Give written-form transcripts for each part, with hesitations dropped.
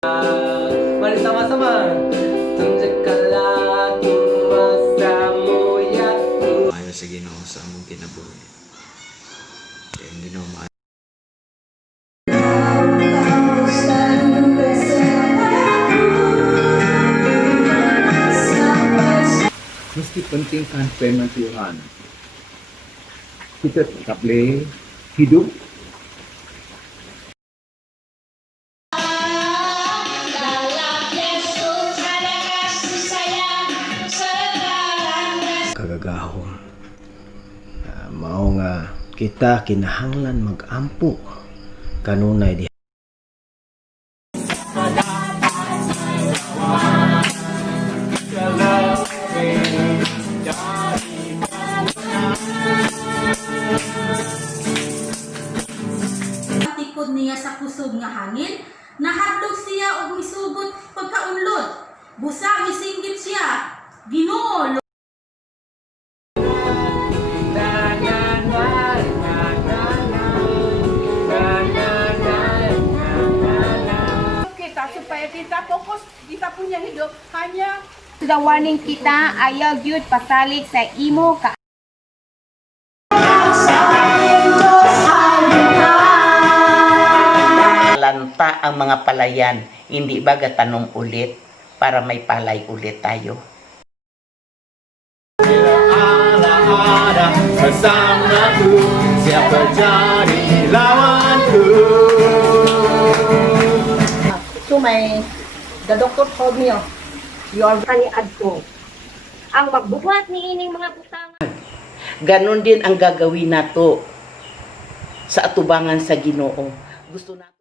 Mari sama-sama. Tunjukkanlah kuasamu ya Tuhan. Ayo sa Ginoo sa among kinabuhi. Kaya ang Ginoo maayo. Meski penting kan firman Tuhan, kita tak boleh hidup kagagahon. Mao nga kita kinahanglan mag-ampo kanunay di tikod niya sa kusog nga hangin, nahadlok siya og misugot pagkaunlod. Busa misinggit siya. Ginoo, kita supaya kita fokus kita punya hidup hanya Sudawaning kita ayaw gyud pasalig sa imo ka lanta ang mga palayan, hindi ba gatanong ulit para may palay ulit tayo. Ada bersamaku, siapa jadi lawanku. ito may the doctor told me you are kaniad ko. Ang magbuhat ni ining mga butanga. Ganon din ang gagawin nato sa atubangan sa Ginoo. Gusto nato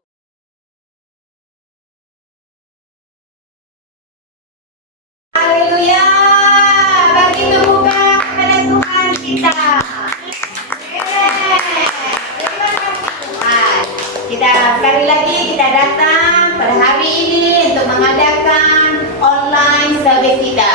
Haleluya! Bagi terbuka kepada Tuhan kita. Terima kasih Tuhan. Kita sekali lagi kita datang pada hari ini untuk mengadakan online service kita.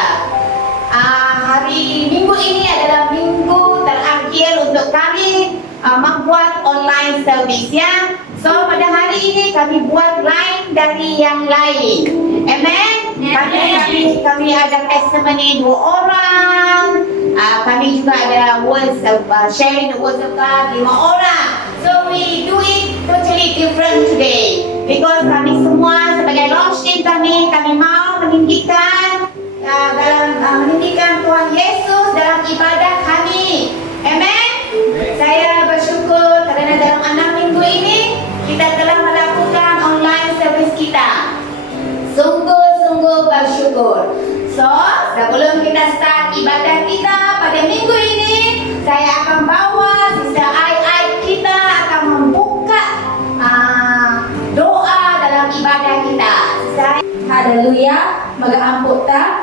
Hari Minggu ini adalah minggu terakhir untuk kami membuat online service ya. So pada hari ini kami buat lain dari yang lain. Amen. Kami ada testimony 2 orang. Kami juga ada words of sharing the words of God 5 orang. So we do it totally different today because kami semua sebagai launch team kami mau meninggikan meninggikan Tuhan Yesus dalam ibadah kami. Amen. Saya bersyukur karena dalam 6 minggu ini kita telah melakukan online service kita. Sungguh-sungguh bersyukur. So, sebelum kita start ibadah kita pada minggu ini, saya akan bawa Sister Ai kita akan membuka doa dalam ibadah kita. haleluya, mag-aampot ta.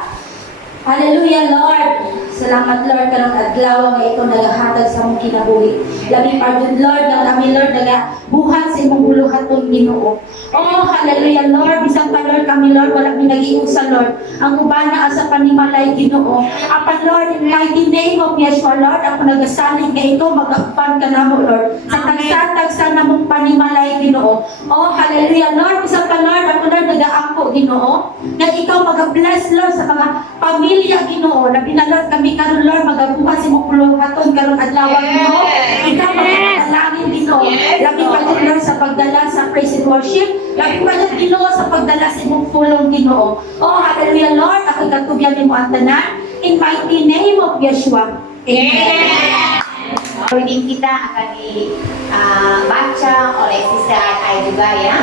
Haleluya Lord. Salamat Lord karong adlaw nga ikaw nagahatag sa among kinabuhi. Labi pardon Lord nga kami Lord nagabuhat sa imong buluhaton Ginoo. Oh haleluya Lord, bisan pa Lord kami Lord wala mi nagiusa Lord. Ang uban na asa panimalay Ginoo. Apan Lord in mighty name of Yeshua Lord, ako nagasalig nga ito magapan ka namo Lord. Sa tagsa namong panimalay Ginoo. Oh haleluya Lord, bisan pa Lord ako Lord nagaampo Ginoo. Nga ikaw mag-bless Lord sa mga pamilya Ginoo. Labi na Lord kami karon Lord magabuhat sa imong buluhaton karon adlaw Ginoo. Ikaw magpalangin Ginoo. Labi pa Lord sa pagdala sa praise and worship. Labi pa Lord Ginoo sa pagdala sa imong pulong Ginoo. Oh hallelujah Lord, ako katugyan nimo ang tanan in mighty name of Yeshua. Amen. Reading kita akan dibaca oleh Sister Ai juga ya.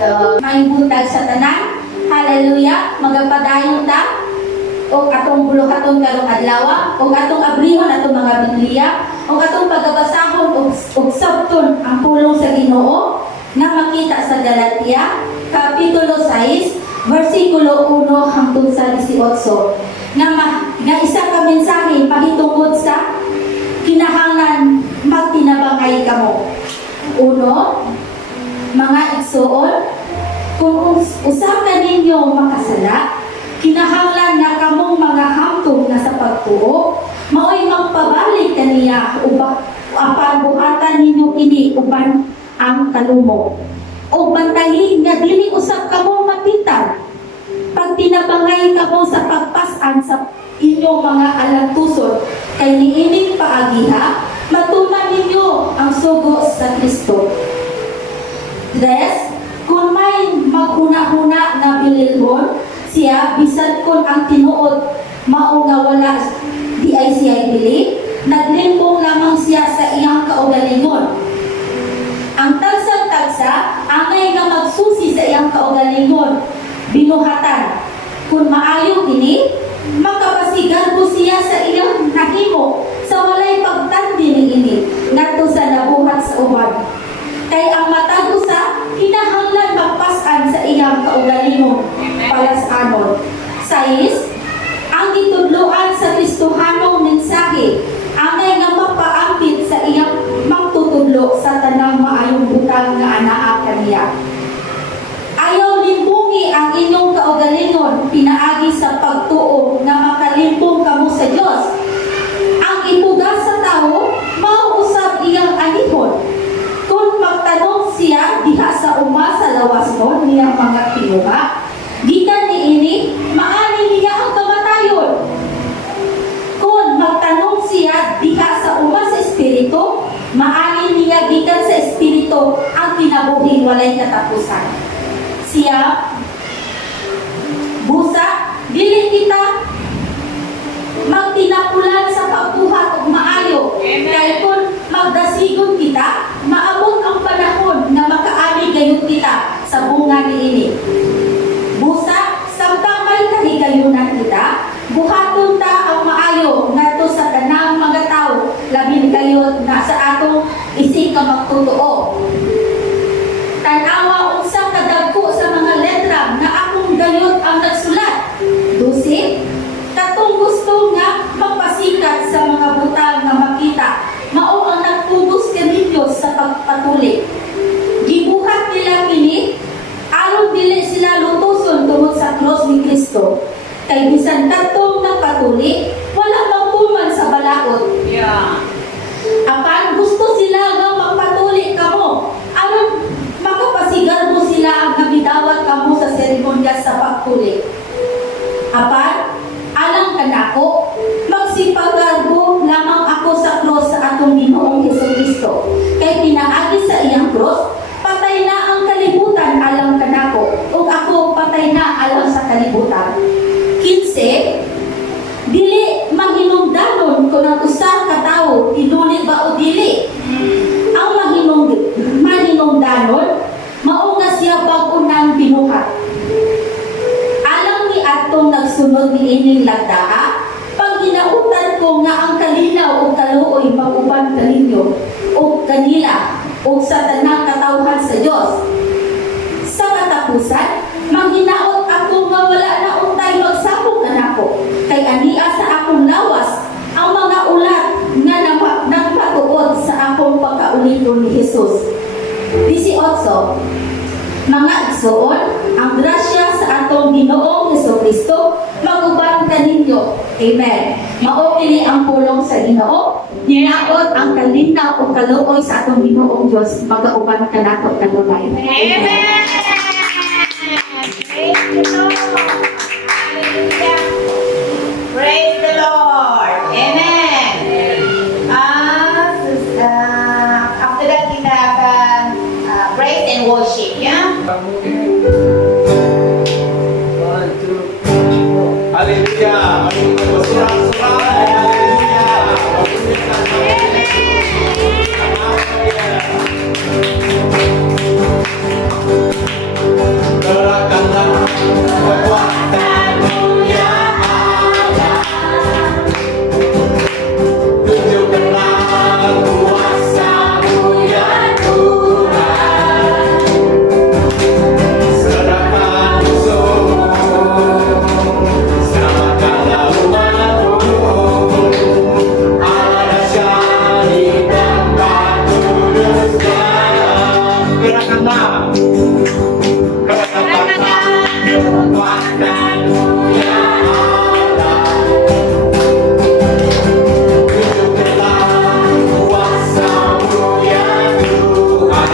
So, May buntag sa tanan. Hallelujah. Magapadayon ta o atong buluhaton karong adlaw o atong abrihon atong mga Biblia o atong pagbabasahon og sabton ang pulong sa Ginoo nga makita sa Galatia kapitulo 6 versikulo 1 hangtod sa 18 nga isa ka mensahe pahitungod sa kinahanglan magtinabangay kamo. Uno, mga igsuon, kung usap na ninyo makasala, kinahanglan nga kamong mga hamtong na sa pagtuo, mao'y magpabalik kaniya apan buhatan ninyo ini uban ang kalumo. o bantahin nga dili usab kamo mapitan. Pag tinabangay kamo sa pagpasan sa inyong mga alantuson, kay niining paagiha, matuman ninyo ang sugo sa Kristo. Tres, kung may maghuna-huna na bililhon, siya, bisan kung ang tinuod, mao nga wala di ay siya bili, naglimpong lamang siya sa iyang kaugalingon. Ang tagsang-tagsa, angay nga magsusi sa iyang kaugalingon, binuhatan. Kung maayo ini, makapasigan po siya sa iyang nahimo sa walay pagtandi ni ini, ngadto sa nabuhat sa uban. Kay ang matag usa kinahanglan magpasan sa iyang kaugalingon, palasanon. 6, ang gitudloan sa Kristohanong mensahe, angay nga magpaampit sa iyang magtutudlo sa tanang maayong butang nga anaa kaniya. Ayaw limbungi ang inyong kaugalingon pinaagi sa pagtuo nga makalimpong kamo sa Dios. Ang ipugas sa tao mauusab iyang anihon. Kung magtanong siya diha sa uma sa lawas mo niyang mga kinuha, gikan niini maani niya ang kamatayon. Kung magtanong siya diha sa uma sa espiritu, maani niya gikan sa espiritu ang kinabuhi walay katapusan. Siya, busa, dili kita magtinapulan sa pagbuhat ug maayo. Kaya kung magdasigon kita, maabot ang panahon na makaani gayud kita sa bunga niini. Busa, samtang may kahigayunan kita, buhaton ta ang maayo ngadto sa tanang mga tawo, labi gayud na sa atong isig ka magtotoo. Tanawa unsa kadagko sa mga letra nga akong gayud ang nagsulat. 12, katong gusto nga magpasikat sa mga butang nga makita, mao ang nagpugos kaninyo sa pagpatuli. Gibuhat nila kini aron dili sila lutuson tungod sa krus ni Kristo. Kay bisan katong nagpatuli, wala magtuman sa balaod. Apan gusto sila nga magpatuli kamo aron makapasigar mo sila ang nabidawat kamo sa seremonya sa pagtuli. Apan, alang kanako, magsipagarbo lamang ako sa krus sa atong Ginoong Jesucristo. Kay pinaagi sa iyang krus, patay na ang kalibutan alang kanako, ug ako patay na alang sa kalibutan. 15, dili maghinungdanon kung ang usa ka tawo tinuli ba o dili. Ang mahinungdanon mao nga siya bag-o nang binuhat. Alang ni atong nagsunod ni ining lagdaa, pag ginautan ko nga ang kalinaw o kaluoy maguban kaninyo o kanila o sa tanang katawhan sa Dios. Sa katapusan, manghinaot ako nga wala na untay magsapong kanako, kay ania sa akong lawas ang mga ulat nga nagpatuod sa akong pagkaulito ni Jesus. 18, mga igsoon, ang grasya sa atong Ginoong Jesucristo maguban kaninyo. Amen. Mao kini ang pulong sa Ginoo. Niyaot ang kalinaw o kaluoy sa atong Ginoong Dios magauban kanato kanunay. Amen. Praise the Lord. Hallelujah. Praise the Lord. Amen. After that, kita akan praise and worship, ya. 1, 2, Haleluya. Bersorak-sorai. Haleluya. Gerakanlah kekuatanmu ya Allah. Tunjukkanlah kuasa-Mu ya Tuhan. Serahkan musuh, selamatkanlah umat-Mu. Ada syahid dan kudusnya. Gerakanlah kekuatanmu ya Allah. Tunjukkanlah kuasa-Mu ya Tuhan.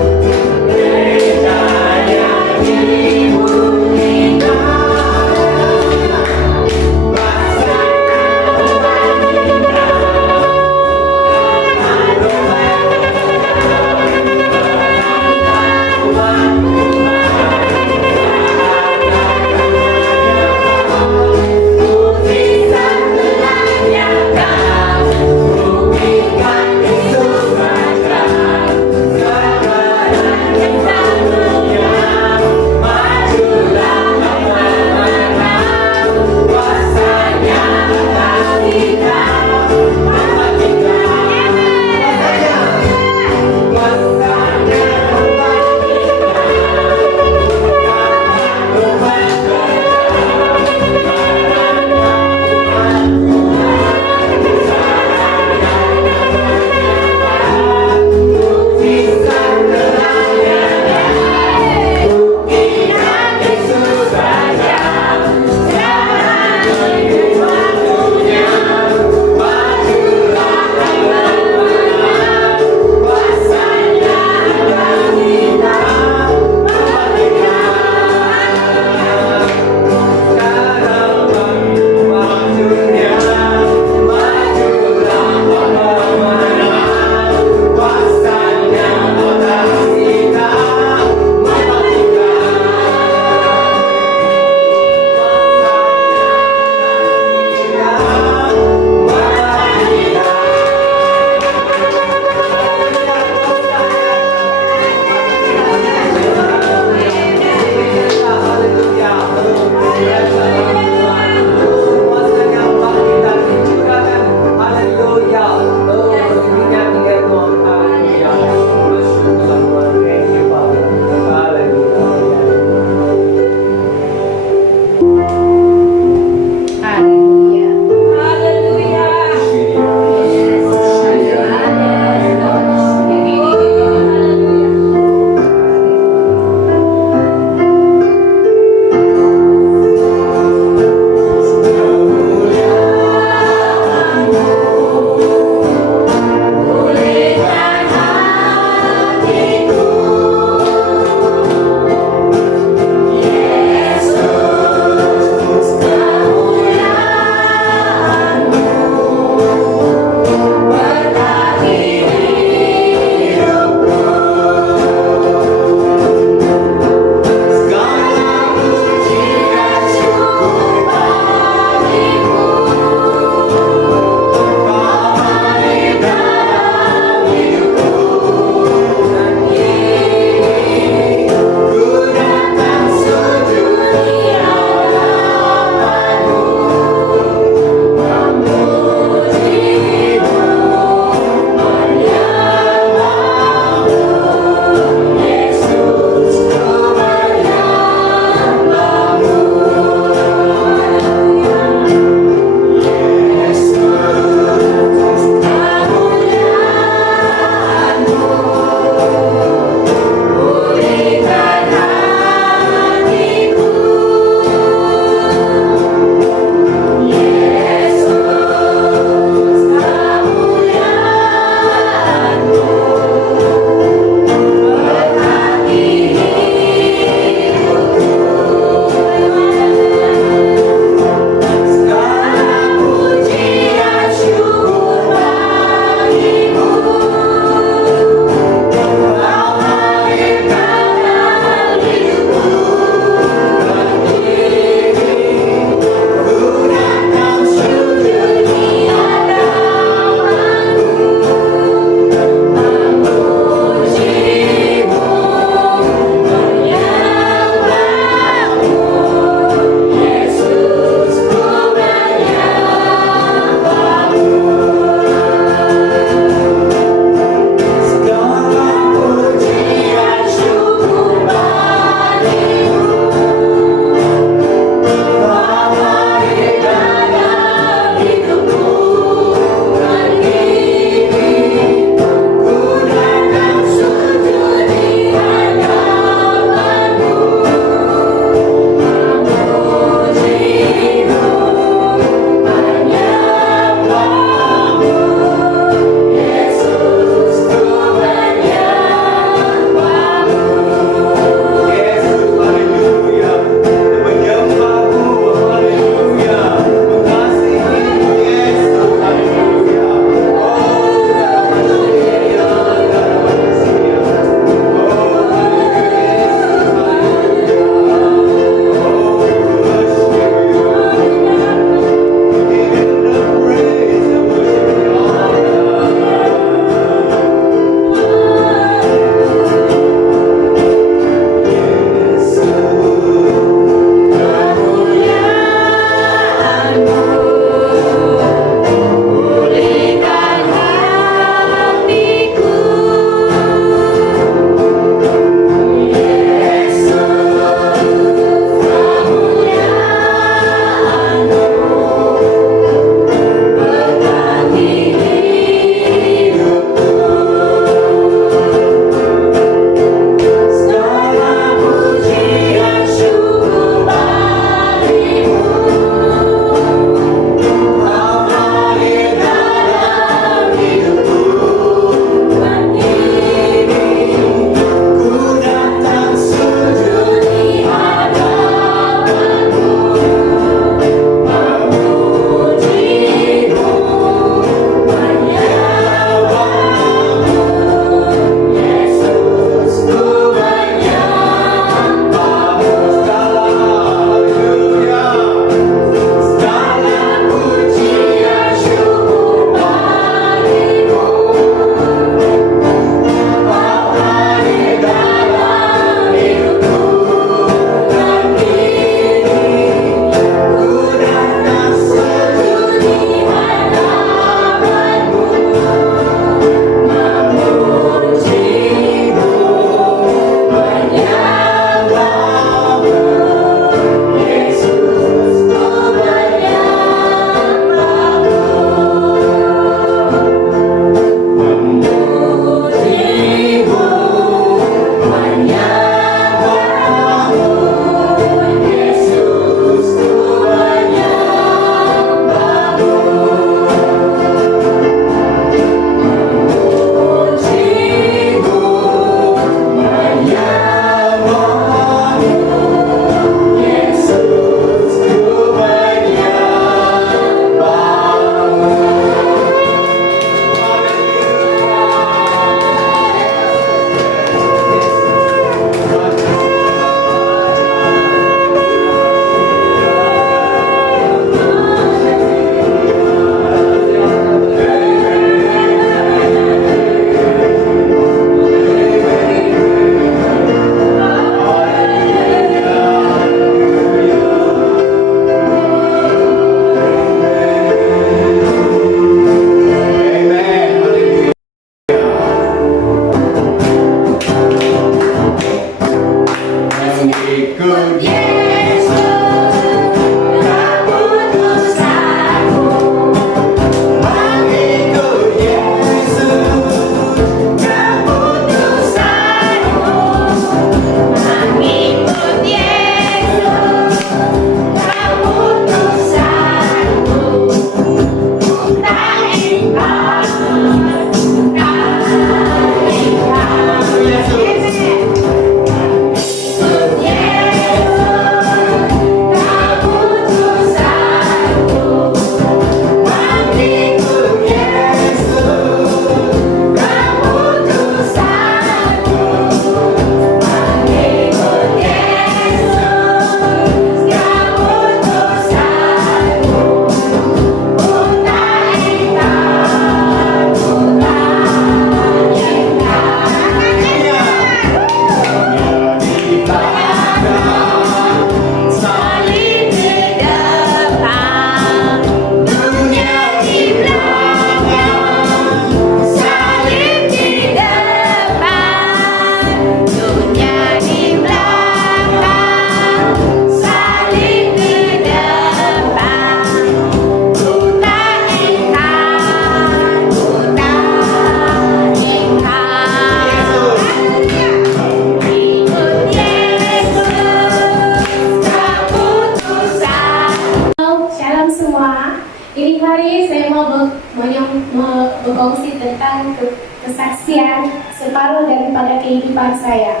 berkongsi tentang kesaksian separuh daripada kehidupan saya.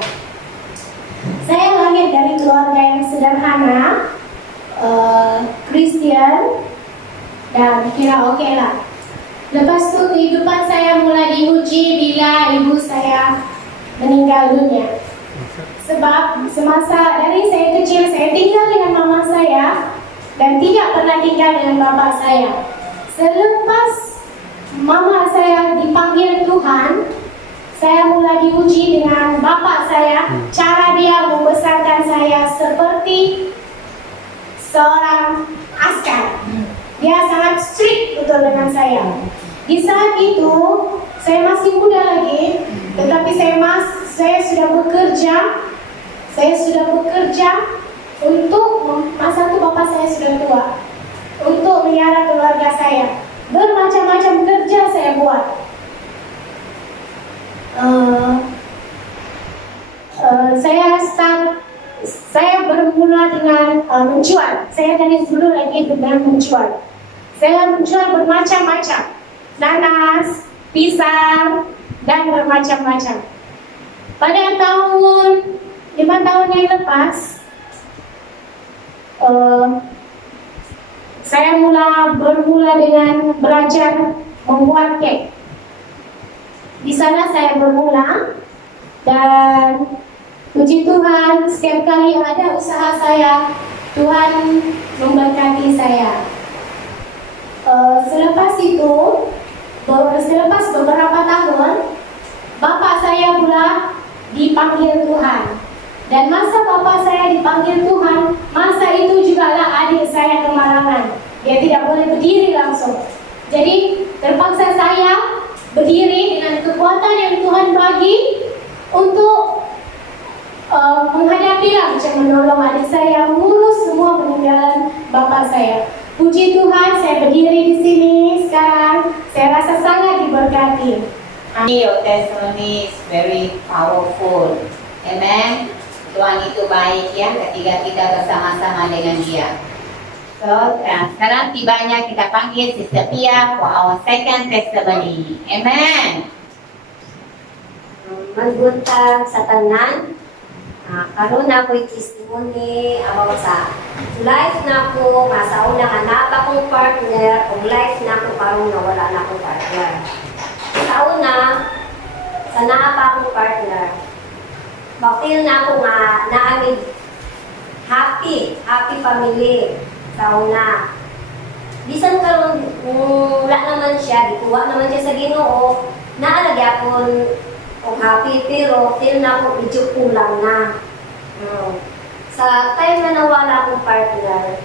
Saya lahir dari keluarga yang sederhana, Kristen, dan kira oke lah. Lepas itu kehidupan saya mulai diuji bila ibu saya meninggal dunia. Sebab semasa dari saya kecil, saya tinggal dengan mama saya dan tidak pernah tinggal dengan bapak saya. Selepas mama saya dipanggil Tuhan, saya mulai diuji dengan bapak saya. Cara dia membesarkan saya seperti seorang askar. Dia sangat strict betul dengan saya. Di saat itu, saya masih muda lagi, tetapi saya sudah bekerja. Saya sudah bekerja untuk, masa itu bapak saya sudah tua, untuk melihara keluarga saya. Bermacam-macam kerja saya buat. Saya bermula dengan menjual. Saya dari dulu lagi dengan menjual. Saya menjual bermacam-macam, nanas, pisang, dan bermacam-macam. Pada tahun 5 tahun yang lepas, saya bermula dengan belajar membuat kek. Di sana saya bermula, dan puji Tuhan, setiap kali ada usaha saya, Tuhan memberkati saya. Selepas beberapa tahun, bapak saya pula dipanggil Tuhan. Dan masa bapak saya dipanggil Tuhan, masa itu jugalah adik saya kemalangan. Dia tidak boleh berdiri langsung. Jadi terpaksa saya berdiri dengan kekuatan yang Tuhan bagi untuk menghadapi macam menolong adik saya, mengurus semua peninggalan bapak saya. Puji Tuhan, saya berdiri di sini sekarang. Saya rasa sangat diberkati. Your testimony is very powerful. Amen. Tuhan itu baik ya, ketika kita bersama-sama dengan Dia. So, sekarang tibanya kita panggil Sister Pia for our second testimony. Amen. Magbuntag sa tanan, karon ako'y testimony about sa life na ko, sa unang anak akong partner, o life na ko karon na wala na akong partner. Sa una, sa naa pa akong partner, ma-feel na ako nga naamig happy family sa una. Bisan karon wala naman siya, gikuha naman siya sa Ginoo, naalagi akong happy, pero feel na ako medyo kulang na. Sa time na nawala akong partner,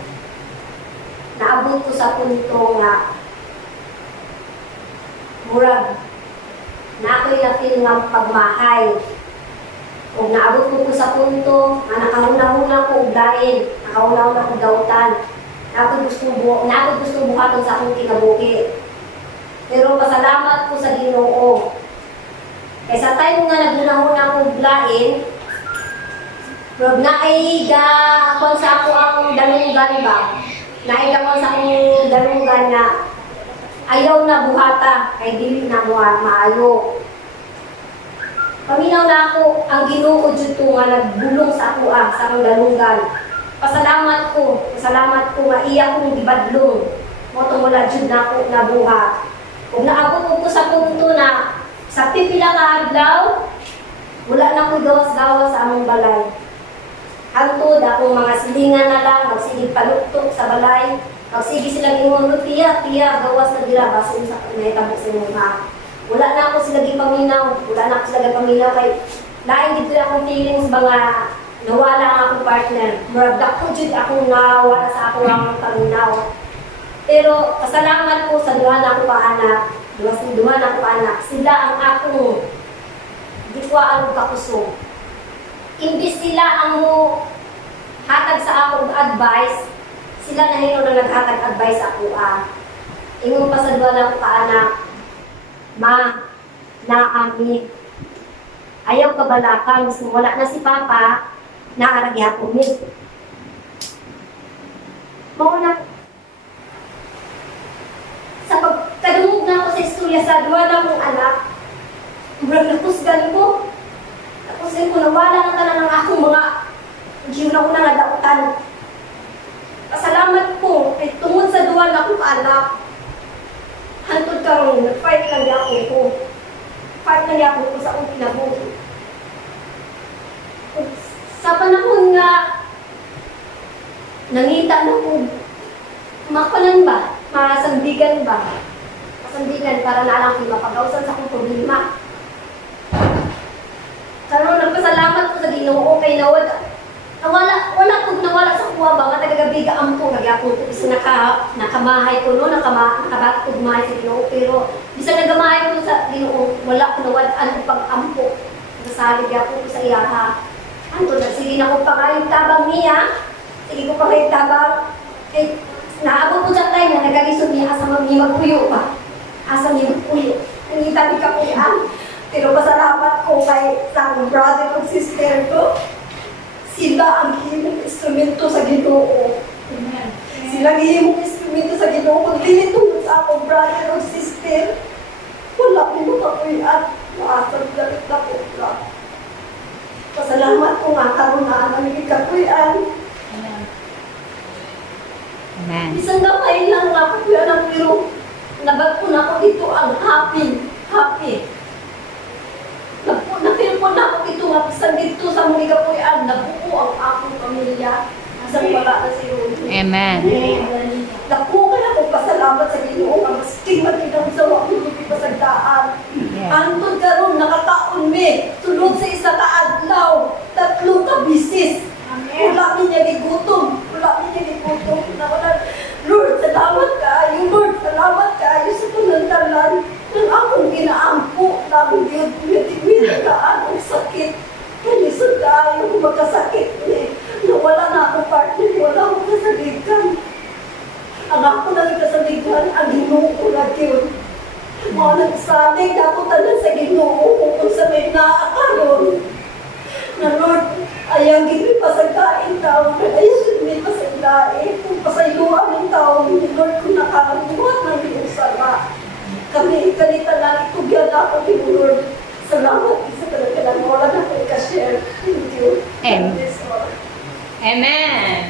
naabot ko sa punto nga murag na ako'y na-feel nga pagmahay. O naabot ko sa punto na nakahuna-huna ko uglain, nakahuna-huna ko dautan. Nako'y gusto buhaton sa akong kinabuhi. Pero pasalamat ko sa Ginoo. Kaya sa time nga naghuna-huna ko uglain, pero naaiga ako sa ako ang dalunggan ba? Naaiga ako sa akong dalunggan na ayaw na buhata, kay dili na maayo. Paminaw na ako ang Ginoo jud to nga nagbulong sa ako sa akong dalunggan. Pasalamat ko nga iya kong gibadlong. Mo tong wala jud na ako nabuhat. Ug naabot ko sa punto na sa pipila ka adlaw, wala na ko gawas-gawas sa among balay. Hantod akong mga silingan na lang, magsigig paluktok sa balay. Magsige sila gingon, tiya, gawas na dila, basin sa naitabo sa mga. Wala na ako sila gipaminaw, kay lain dito akong feelings mga nawala ang akong partner. Murag dako jud akong nawala sa akong ang paminaw. Pero pasalamat ko sa duha na ako paanak, sila ang akong dikwaan kakusog. Imbis sila ang mo hatag sa akong advice, sila na hino na naghatag advice ako Ingon pa sa duha na ako paanak, ma, naami. Ayaw kabalakan, gusto wala na si Papa, naaragi ako ni. Mauna, sa pagkadungog na ako sa istorya sa duha nangita na ko, makunan ba? Masandigan ba? Masandigan para na lang ko mapagawsan sa akong problema. Karon nagpasalamat ko sa Ginoo kay wala nawala sa kuha ba nga tagagabiga ampo nagyapon ko isa nakamahay ko no nakabat ko mahay sa Ginoo pero bisa nagamahay ko sa Ginoo wala ko nawala pag-ampo nasalig ako sa iya ha ano na sige na ko pangayong tabang niya sige ko pangayong tabang naabot ko sa tayo na nagalisod niya asa magpuyo pa asa magpuyo nangitabi ka po yan pero pasalamat ko kay sa brother o sister ko sila ang himong instrumento sa Ginoo. Amen. Sila ang himong instrumento sa Ginoo. Kung dili tungkol sa akong brother o sister, wala ko mo kapuyan. Maasal galit na po lang. Pasalamat ko nga karoon na ang kapuyan. Amen. Isang gamay lang na kapuyan ang pero nabag ko na ako dito ang happy. Napil po na ako dito nga pisang dito sa mga kapuyan. Nabuo ang akong pamilya. Asang wala na si Rudy. Amen. Nakuha na ako pasalamat sa Ginoo ang maski matinang sa wakong pasagdaan. Antod karon nakataon mi sulod sa isa ka adlaw 3 ka bisis. Wala niya gigutom. Lord, salamat kaayo. Lord, salamat kaayo sa tunantalan ng akong ginaampo ng Diyos. Natiwid kaan ang sakit. Kalisod kaayo kung magkasakit ni. Nawala na akong partner. Wala akong kasaligan. Ang ako na kasaligan, ang Ginoo na Diyos. Mga nagsalig ako tanan sa Ginoo kung sa may naakaroon. Na Lord, ayang gini pasagdain taon, ayang gini pasagdain, kung pasayuan ng taon, Lord, kung nakaluhat ng iyong sala. Kami, kanita lang, itugyan ako ni Lord. Salamat, isa talaga lang, wala na ko i-share. Thank you. Amen.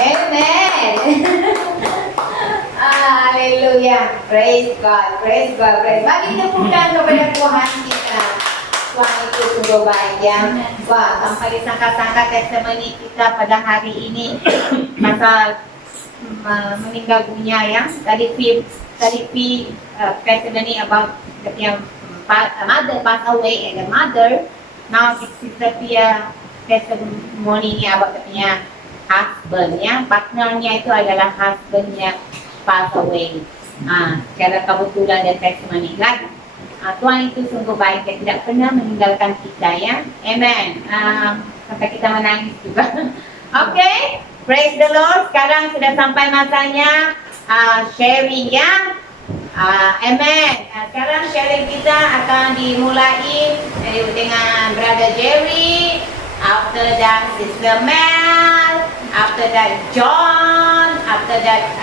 Amen. Hallelujah. Praise God. Praise God. Praise. Bagi niyo po lang kepada Tuhan kita. Tuhan itu sungguh baik ya. Wah, sampai disangka-sangka testimoni kita pada hari ini masa meninggal dunia ya. Tadi testimony about yang mother passed away and the mother. Now Sister Pia testimony about punya husband ya. Partnernya itu adalah husbandnya passed away. Secara kebetulan dan testimony lagi. Tuhan itu sungguh baik dan tidak pernah meninggalkan kita ya. Amen. Sampai kita menangis juga. Okay, praise the Lord. Sekarang sudah sampai masanya sharing ya. Amen. Sekarang sharing kita akan dimulai dengan Brother Jerry. After that Sister Mel. After that John. After that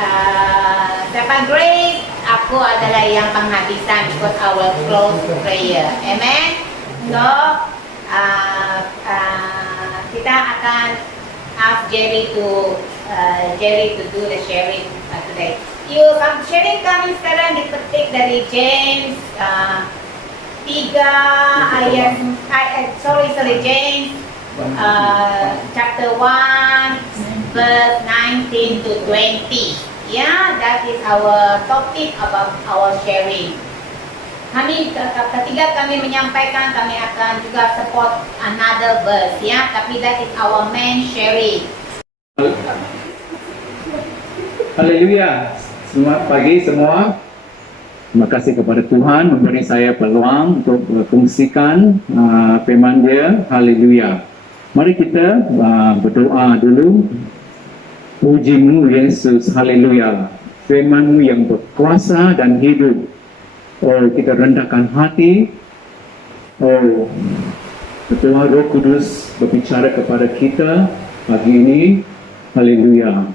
Stephen Grace. Aku adalah yang penghabisan because I will close prayer. Amen. So kita akan ask Jerry to do the sharing today. Sharing kami sekarang dipetik dari James 3 ayat James chapter 1 verse 19 to 20. Yeah, that is our topic about our sharing. Ketika kami menyampaikan, kami akan juga support another verse, ya. Tapi that is our main sharing. Haleluya. Selamat pagi semua. Terima kasih kepada Tuhan memberi saya peluang untuk berfungsikan firman Dia. Haleluya. Mari kita berdoa dulu. Puji-Mu Yesus, haleluya. Firman-Mu yang berkuasa dan hidup. Oh, kita rendahkan hati. Oh, Tuhan Roh Kudus berbicara kepada kita pagi ini. Haleluya.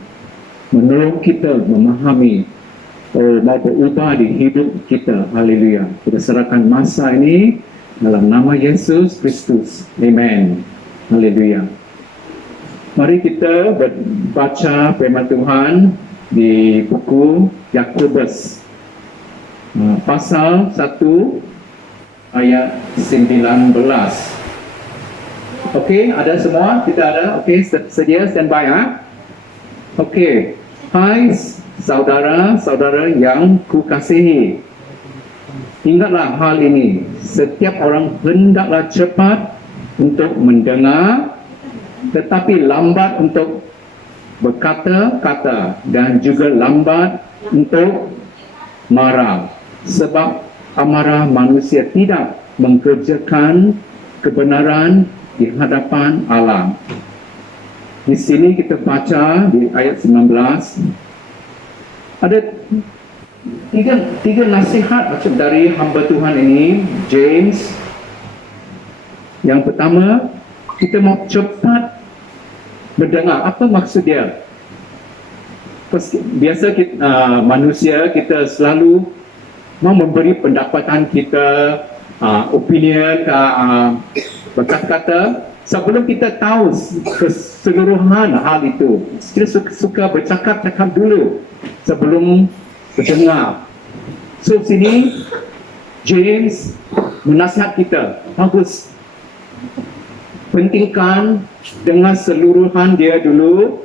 Menolong kita memahami. Oh, mau berubah di hidup kita. Haleluya. Kita serahkan masa ini dalam nama Yesus Kristus. Amen. Haleluya. Mari kita baca firman Tuhan di buku Yakobus pasal 1 ayat 19. Okey, ada semua? Kita ada? Okey, sedia, standby ha? Okey. Hai saudara-saudara yang kukasihi. Ingatlah hal ini. Setiap orang hendaklah cepat untuk mendengar, tetapi lambat untuk berkata-kata dan juga lambat untuk marah. Sebab amarah manusia tidak mengerjakan kebenaran di hadapan Allah. Di sini kita baca di ayat 19 ada tiga nasihat macam dari hamba Tuhan ini, James. Yang pertama, kita mau cepat mendengar. Apa maksud dia? Biasa manusia kita selalu mau memberi pendapatan kita, opinion, berkata-kata sebelum kita tahu keseluruhan hal itu. Kita suka bercakap-cakap dulu sebelum berdengar. So sini James menasihat kita, bagus, pentingkan dengan seluruhan dia dulu,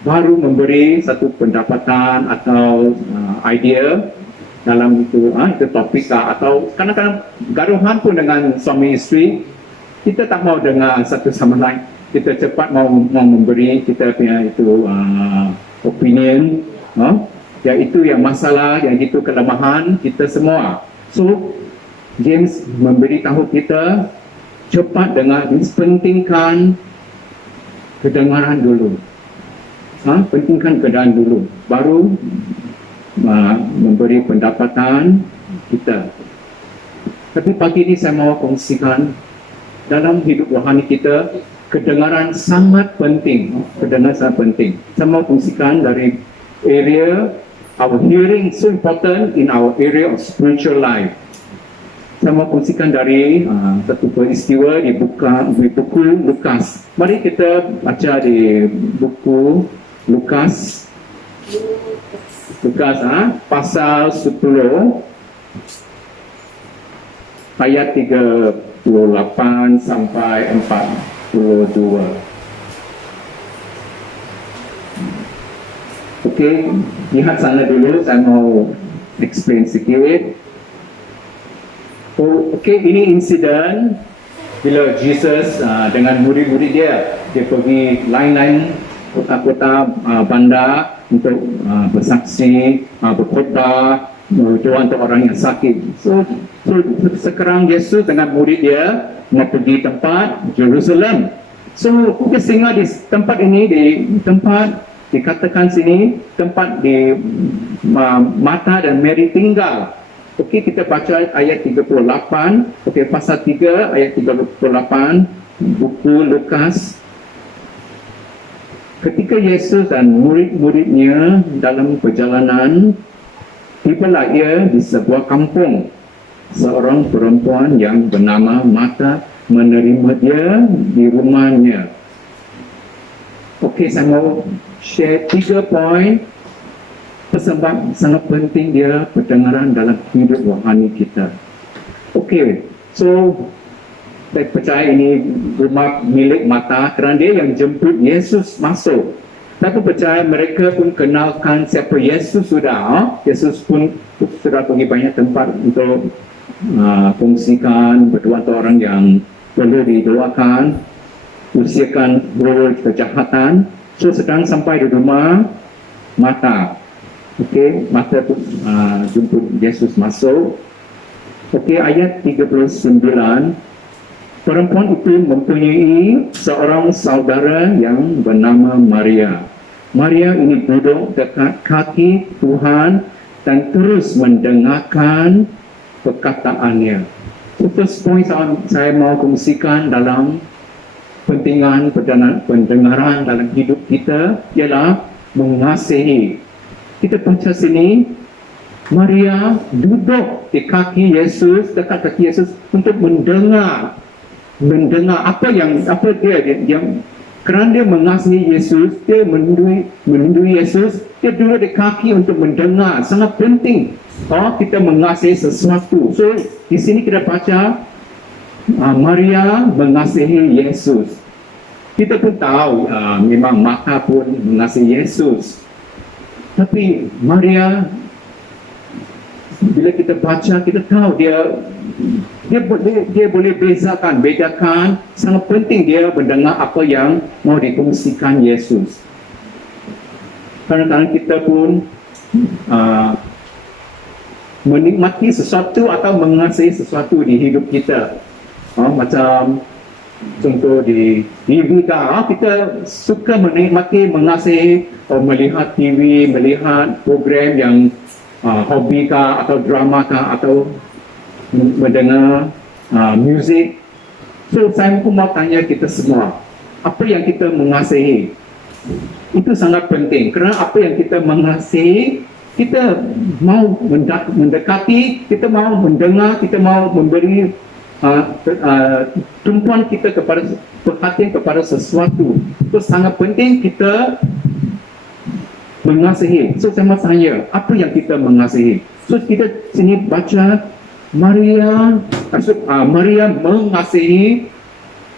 baru memberi satu pendapatan atau idea dalam itu topik atau kadang-kadang gaduhan pun dengan suami isteri, kita tak mau dengar satu sama lain, kita cepat mau memberi kita punya itu opinion, yang itu yang masalah, yang itu kelemahan kita semua. So James memberitahu kita cepat dengar, pentingkan kedengaran dulu, pentingkan keadaan dulu, baru memberi pendapatan kita. Tapi pagi ini saya mau kongsikan dalam hidup rohani kita, kedengaran sangat penting. Kedengaran sangat penting. Saya mau kongsikan dari area our hearing so important in our area of spiritual life. Saya mau kongsikan dari satu peristiwa di buku Lukas. Mari kita baca di buku Lukas pasal 10 ayat 38 sampai 42. Okey, lihat sana dulu, saya mau explain sikit. Okey, ini insiden bila Jesus dengan murid-murid dia pergi lain-lain kota-kota bandar untuk bersaksi, berkhotbah, berdoa untuk orang yang sakit. So sekarang Yesus dengan murid dia mau pergi tempat Jerusalem. So kita singgah di tempat ini, di tempat dikatakan sini tempat di Martha dan Mary tinggal. Okey, kita baca ayat 38. Okey, pasal 3 ayat 38 buku Lukas. Ketika Yesus dan murid-muridnya dalam perjalanan, tibalah ia di sebuah kampung. Seorang perempuan yang bernama Martha menerima dia di rumahnya. Okey, saya mau share 3 poin sebab sangat penting dia pendengaran dalam hidup rohani kita. Okey, so saya percaya ini rumah milik Martha kerana dia yang jemput Yesus masuk. Saya pun percaya mereka pun kenalkan siapa Yesus sudah. Yesus pun sudah pergi banyak tempat untuk kongsikan, berdoa untuk orang yang perlu didoakan, usirkan roh kejahatan. So sedang sampai di rumah Martha. Okey, Martha pun jemput Yesus masuk. Okey, ayat 39. Perempuan itu mempunyai seorang saudara yang bernama Maria. Maria ini duduk dekat kaki Tuhan dan terus mendengarkan perkataannya. First point saya mau kongsikan dalam pentingan pendengaran dalam hidup kita ialah mengasihi. Kita baca sini, Maria duduk di kaki Yesus, dekat kaki Yesus untuk mendengar apa dia kerana dia mengasihi Yesus, dia menundui Yesus, dia duduk di kaki untuk mendengar. Sangat penting kita mengasihi sesuatu. So di sini kita baca Maria mengasihi Yesus. Kita pun tahu memang Martha pun mengasihi Yesus. Tapi Maria, bila kita baca, kita tahu dia boleh bedakan. Sangat penting dia mendengar apa yang mau dikongsikan Yesus. Kadang-kadang kita pun menikmati sesuatu atau mengasihi sesuatu di hidup kita. Macam contoh di TV kita suka menikmati, mengasihi melihat TV, melihat program yang hobi atau drama atau mendengar muzik. So saya pun mau tanya kita semua, apa yang kita mengasihi? Itu sangat penting, kerana apa yang kita mengasihi, kita mau mendekati, kita mau mendengar, kita mau memberi tumpuan kita kepada perhatian kepada sesuatu. Itu sangat penting kita mengasihi. So saya mau tanya, apa yang kita mengasihi? So kita sini baca Maria mengasihi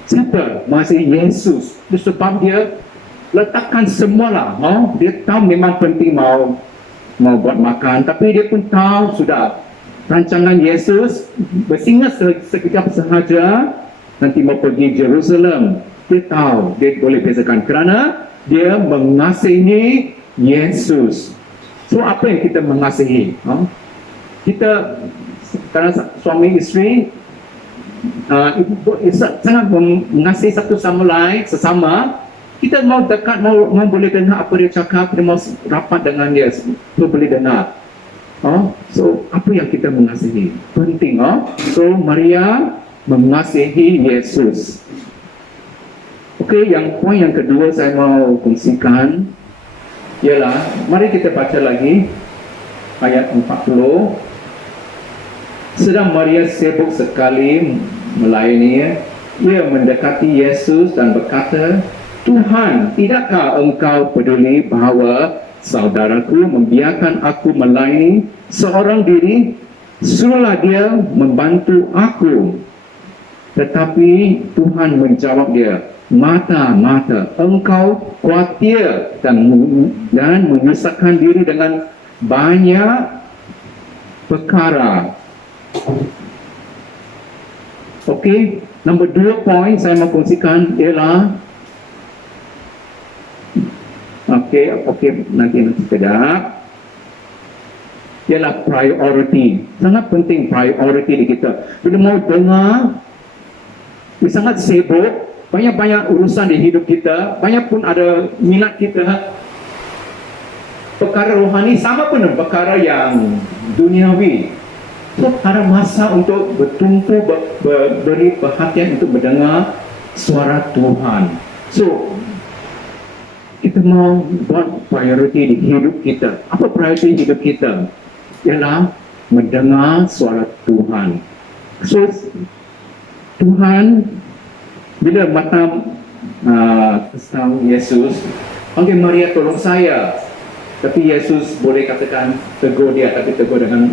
siapa? Mengasihi Yesus. Sebab dia letakkan semualah. Dia tahu memang penting mau buat makan, tapi dia pun tahu sudah rancangan Yesus bersinggah sekejap sahaja nanti mau pergi Jerusalem. Dia tahu, dia boleh bezakan kerana dia mengasihi Yesus. So apa yang kita mengasihi? Kita kerana suami isteri sangat mengasihi satu sama lain, sesama. Kita mau dekat, mau boleh dengar apa dia cakap, kita mau rapat dengan dia, kita boleh dengar. So apa yang kita mengasihi? Penting. So Maria mengasihi Yesus. Okey, poin yang kedua saya mau kongsikan ialah, mari kita baca lagi ayat 40. Sedang Maria sibuk sekali melayani, ia mendekati Yesus dan berkata, Tuhan, tidakkah engkau peduli bahawa saudaraku membiarkan aku melayani seorang diri? Suruhlah dia membantu aku. Tetapi Tuhan menjawab dia, Martha, Martha, engkau khawatir dan menyusahkan diri dengan banyak perkara. Okey, nombor 2 poin saya mau kongsikan ialah Okey, nanti sekejap. Ialah priority. Sangat penting priority di kita. Bila mau dengar, dia sangat sibuk, banyak-banyak urusan di hidup kita, banyak pun ada minat kita. Perkara rohani sama pun perkara yang duniawi. So, ada masa untuk bertumpu, beri perhatian untuk mendengar suara Tuhan. So, kita mau buat priority di hidup kita. Apa priority hidup kita? Ialah mendengar suara Tuhan. So, Tuhan, bila Martha tahu Yesus, panggil Maria, tolong saya. Tapi Yesus boleh katakan tegur dia, tapi tegur dengan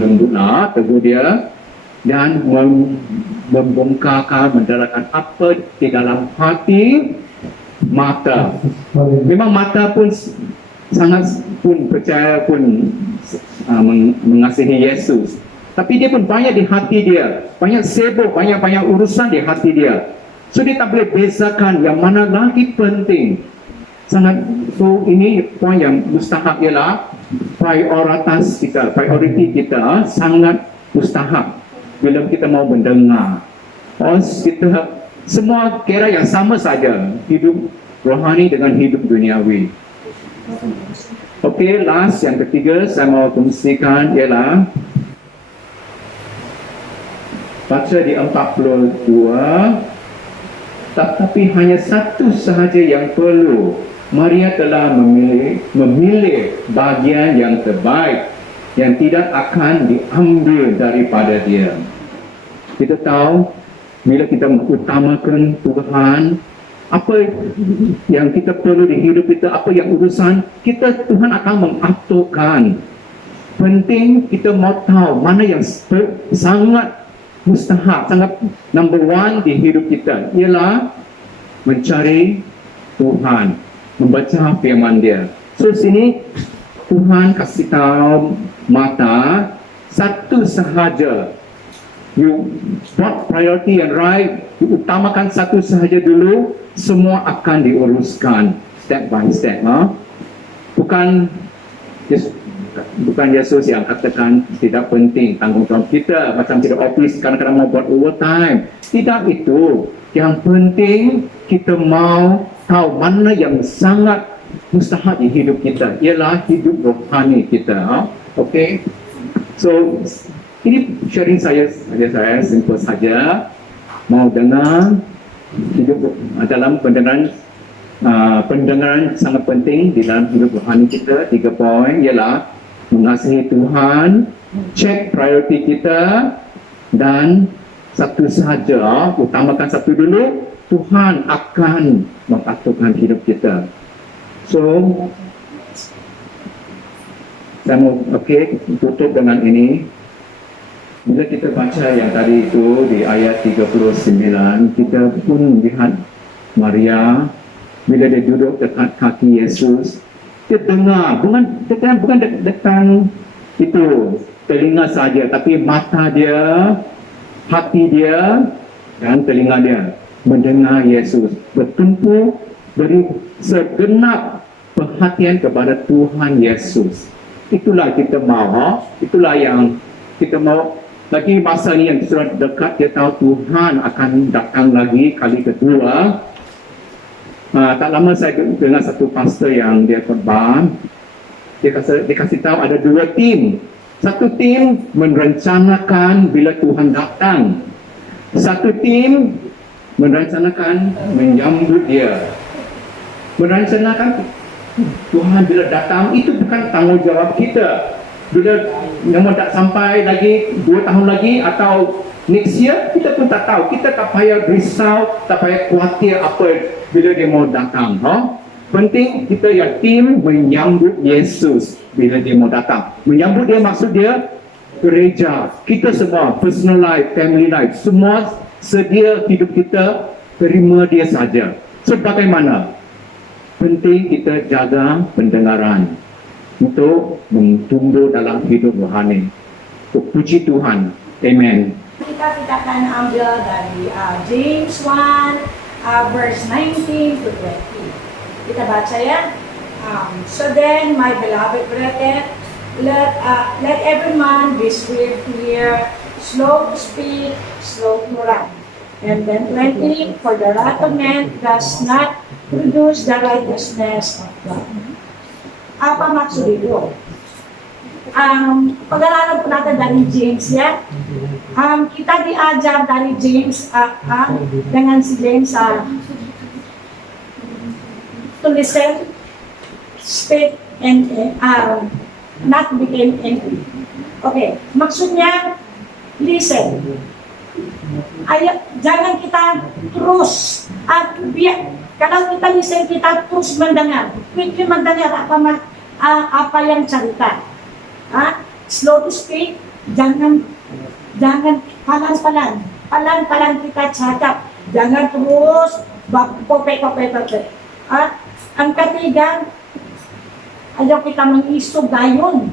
lembut, tegur dia dan membongkarkan, mendarahkan apa di dalam hati Martha. Memang Martha pun sangat pun percaya pun mengasihi Yesus. Tapi dia pun banyak di hati dia, banyak sibuk, banyak urusan di hati dia. So dia tak boleh bezakan yang mana lagi penting. Sangat, so ini poin yang mustahak ialah prioritas kita, priority kita sangat mustahak bila kita mau mendengar. Kita semua kira yang sama saja, hidup rohani dengan hidup duniawi. Okey, last yang ketiga saya mau kongsikan ialah baca di 42. Tetapi hanya satu sahaja yang perlu. Maria telah memilih bahagian yang terbaik yang tidak akan diambil daripada dia. Kita tahu bila kita mengutamakan Tuhan, apa yang kita perlu di hidup kita, apa yang urusan kita, Tuhan akan mengaturkan. Penting kita mau tahu mana yang sangat mustahak, sangat number one di hidup kita ialah mencari Tuhan, membaca firman Dia. So sini Tuhan kasih tahu mata satu sahaja. You buat priority yang right, you utamakan satu sahaja dulu, semua akan diuruskan step by step. Bukan Yesus yang katakan tidak penting tanggungjawab kita, macam tidak office kadang-kadang mau buat overtime. Tidak itu. Yang penting kita mau tahu mana yang sangat mustahak di hidup kita, ialah hidup rohani kita. Okay? So ini sharing saya simple saja. Mau dengar hidup dalam pendengaran sangat penting di dalam hidup rohani kita. 3 poin ialah mengasihi Tuhan, cek priority kita, dan satu sahaja, utamakan satu dulu, Tuhan akan mengaturkan hidup kita. So, saya mau tutup dengan ini. Bila kita baca yang tadi itu di ayat 39, kita pun lihat Maria bila dia duduk dekat kaki Yesus, dia dengar, bukan dekat itu telinga saja, tapi mata dia, hati dia, dan telinga dia mendengar Yesus, bertumpu, beri segenap perhatian kepada Tuhan Yesus. Itulah kita mau, itulah yang kita mau. Lagi masa ni yang sudah dekat, dia tahu Tuhan akan datang lagi kali kedua. Tak lama saya dengar satu pastor yang dia khotbah, dia kasih tahu ada 2 tim. Satu tim merencanakan bila Tuhan datang, satu tim merencanakan menyambut dia. Merencanakan Tuhan bila datang itu bukan tanggungjawab kita. Bila memang tak sampai lagi 2 tahun lagi atau next year, kita pun tak tahu. Kita tak payah risau, tak payah khawatir apa bila dia mau datang. Penting kita yang tim menyambut Yesus bila dia mau datang. Menyambut dia maksud dia gereja, kita semua, personal life, family life, semua sedia hidup kita terima dia saja. So bagaimana? Penting kita jaga pendengaran untuk tumbuh dalam hidup rohani. Puji Tuhan. Amen. Kita akan ambil dari James 1 verse 19 to 20. Kita baca ya. So then, my beloved brethren, let every man be swift to hear, slow to speak, slow to wrath. And then 20, for the wrath of man does not produce the righteousness of God. Apa maksud itu? Pag-aralan po natin dari James ya. Kita diajar dari James dengan si James to listen, speak, and not become angry. Okay, maksudnya listen. Jangan kita terus kalau kita listen, kita terus mendengar. Quick mendengar apa yang cerita. Slow to speak, jangan palan kita cakap, jangan terus kope. Ang katiga, ayaw kita mangisog dayon.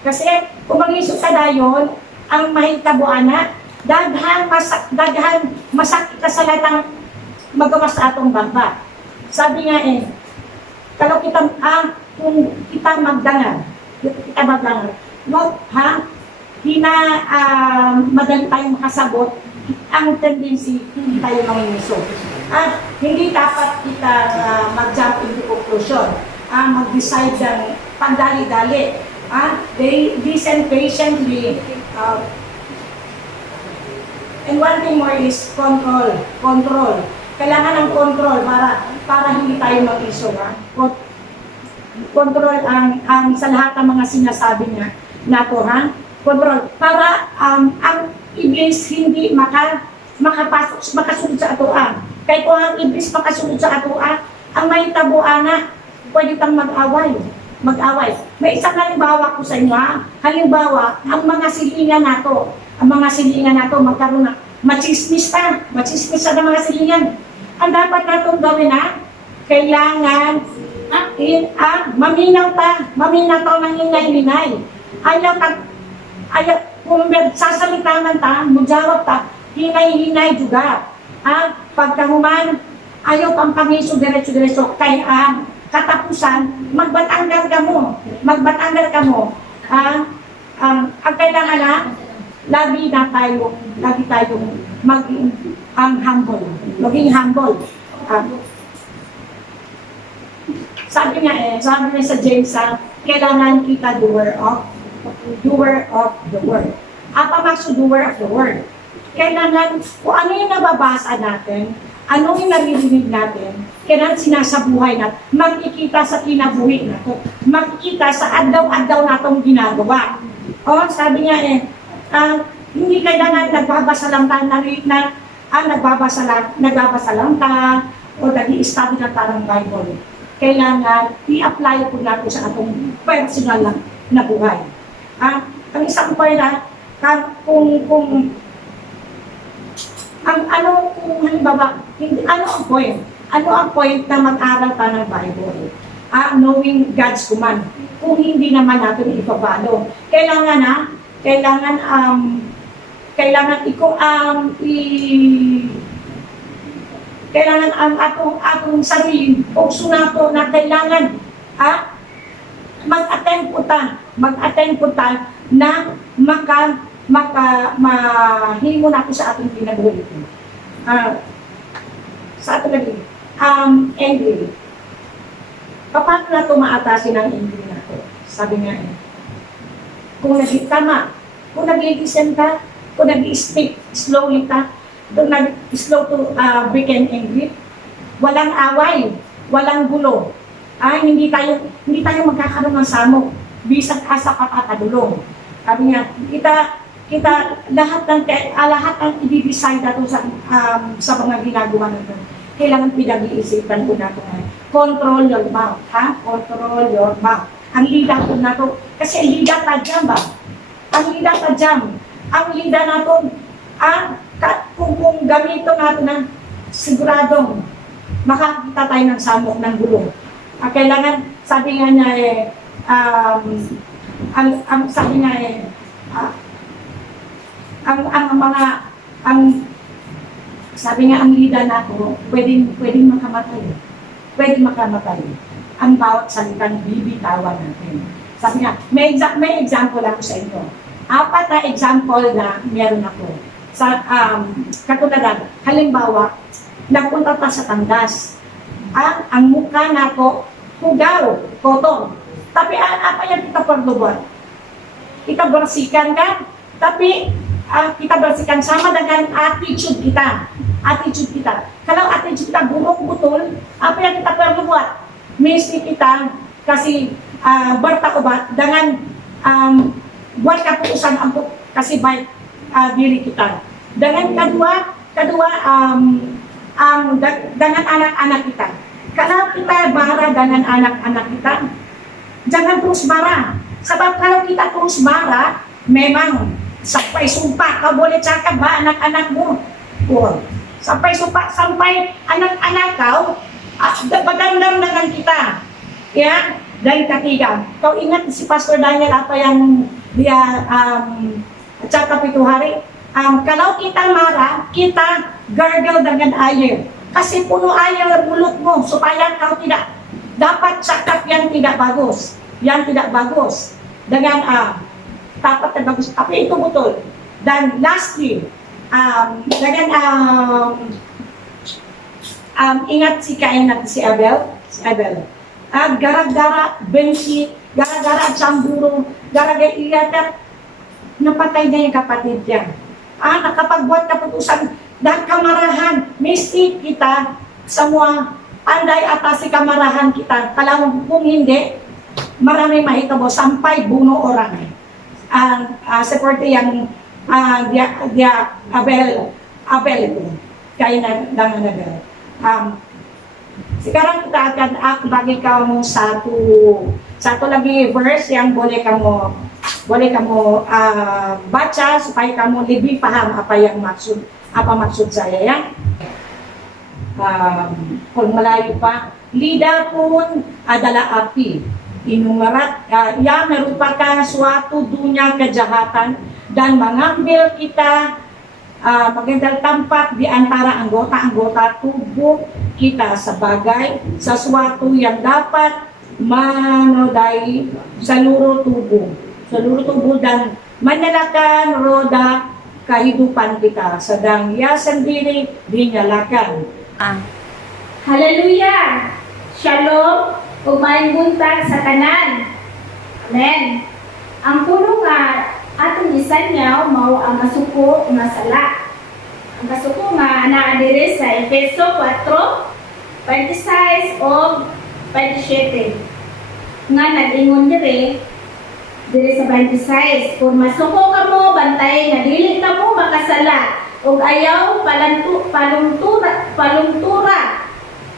Kasi kung mangisog ka dayon, ang mahitabuan na, daghan masakit ka sa latang magawa sa atong bangka. Sabi nga kalau kung kita magdangan, madali tayong makasabot, ang tendency, hindi tayo mangingisog. Hindi dapat kita mag-jump into conclusion, mag-decide ng pandali-dali. They listen patiently. And one thing more is control. Kailangan ng control para hindi tayo mag-isog. Control ang sa lahat ng mga sinasabi niya nato, control. Para ang iblis hindi makasunod sa atoa. Kaya kung ang iblis makasunod sa atoa, ang may tabuan na, pwede kang mag-away. May isang halimbawa ko sa inyo, halimbawa, ang mga silingan nato, ang mga silingan nato magkaroon na machismis ta ng mga silingan. Ang dapat natong gawin na kailangan maminaw ta ng hinay-hinay. Ayaw kung sasalita man ta, mujawab ta, hinay-hinay juga. Pagkahuman, ayaw pang pangiso diretso-diretso, kaya katapusan, magbatanggal ka mo. Ang kailangan na, lagi tayo maging humble. Sabi niya sa James, kailangan kita doer of the word. Apa maksud doer of the word? Kailangan, kung ano yung nababasa natin, ano yung naririnig natin, kailangan sinasabuhay natin, makikita sa kinabuhi natin, makikita sa adlaw-adlaw natong ginagawa. Sabi niya hindi kailangan nagbabasa lang tayo nagbabasa lang tayo o nag-i-study na tayo ng Bible. Kailangan i-apply po natin sa atong personal na buhay. Ang isang point kung halimbawa, ano ang point na mag-aral pa ng Bible? Knowing God's command. Kung hindi naman natin ipabalo. Kailangan ang atong sarili o sunato na kailangan mag-attend po ta na mahimo natin sa ating pinabuhay. Sa ating lagi, angry. Paano na ito maatasin ang angry natin? Sabi nga kung nag-listen ka, kung nag-speak slowly ka, slow to become angry, walang away, walang gulo. Hindi tayo magkakaroon ng samok, bisag asa patatadulong. Sabi nga, kita lahat ang i-decide natin sa mga ginagawa natin. Kailangan pinag-iisipan po natin. Control your mouth, Control your mouth. Ang lida po natin, kasi ang lida tajam ba? Ang lida natin, kung gamito natin na siguradong makakita tayo ng samok ng gulo. Kailangan, sabi nga niya sabi nga ang lida nato, pwedeng makamatay. Ang bawat salitang bibitawan natin. Sabi nga, may example ako sa inyo. 4 na example na meron ako. Katuladan, halimbawa, nagpunta pa sa Tandas. Ang mukha nato, hugaw, kotong. Tapi apa yang kita perlu buat? Kita bersihkan kan? Tapi kita bersihkan sama dengan attitude kita. Kalau attitude kita buruk betul, apa yang kita perlu buat? Mesti kita kasih bertaubat dengan buat keputusan untuk kasih baik diri kita. Dengan kedua dengan anak-anak kita. Kalau kita marah dengan anak-anak kita, jangan terus marah. Sebab kalau kita terus marah, memang sampai sumpah, kau boleh cakap ba anak-anakmu. Sampai sumpah, sampai anak-anak kau berdendam dengan kita. Ya, dan ketiga, kau ingat si Pastor Daniel apa yang dia cakap itu hari? Kalau kita marah, kita gargle dengan air. Kasih puno air mulutmu supaya kau tidak dapat cakap yang tidak bagus. Dengan dapat bagus. Tapi itu betul. Dan lastly, ingat si Cain at si Abel. Gara-gara benci, gara-gara cemburu, gara-gara iriatan, napatay na yung kapatid niya. Nakapagbuat keputusan dan kamarahan, mesti kita semua pandai atasi kamarahan kita. Kalau kung hindi, marami mahitabo sampai bunuh orang. Seperti yang dia Abel itu, Cain dan Abel. Sekarang kita akan bagi kamu satu lagi verse yang boleh kamu wala ka mo baca supaya kamu lebih paham apa yang maksud saya ya. Kung malayo pa, lidah pun adalah api. Inumarat, ia merupakan suatu dunia kejahatan dan mengambil kita mengambil tempat di antara anggota-anggota tubuh kita sebagai sesuatu yang dapat menodai seluruh tubuh dan menyalakan roda kehidupan kita, sedang ia sendiri dinyalakan. Haleluya! Shalom! Ug maayong buntag sa tanan. Amen. Ang puno nga atong isanyaw mao ang kasuko nga sala. Ang kasuko nga anaa diri sa Efeso 4:26 o 27. Nga nag-ingon diri sa 26, kung masuko ka mo, bantay nga dili ka mo makasala ug ayaw palungtura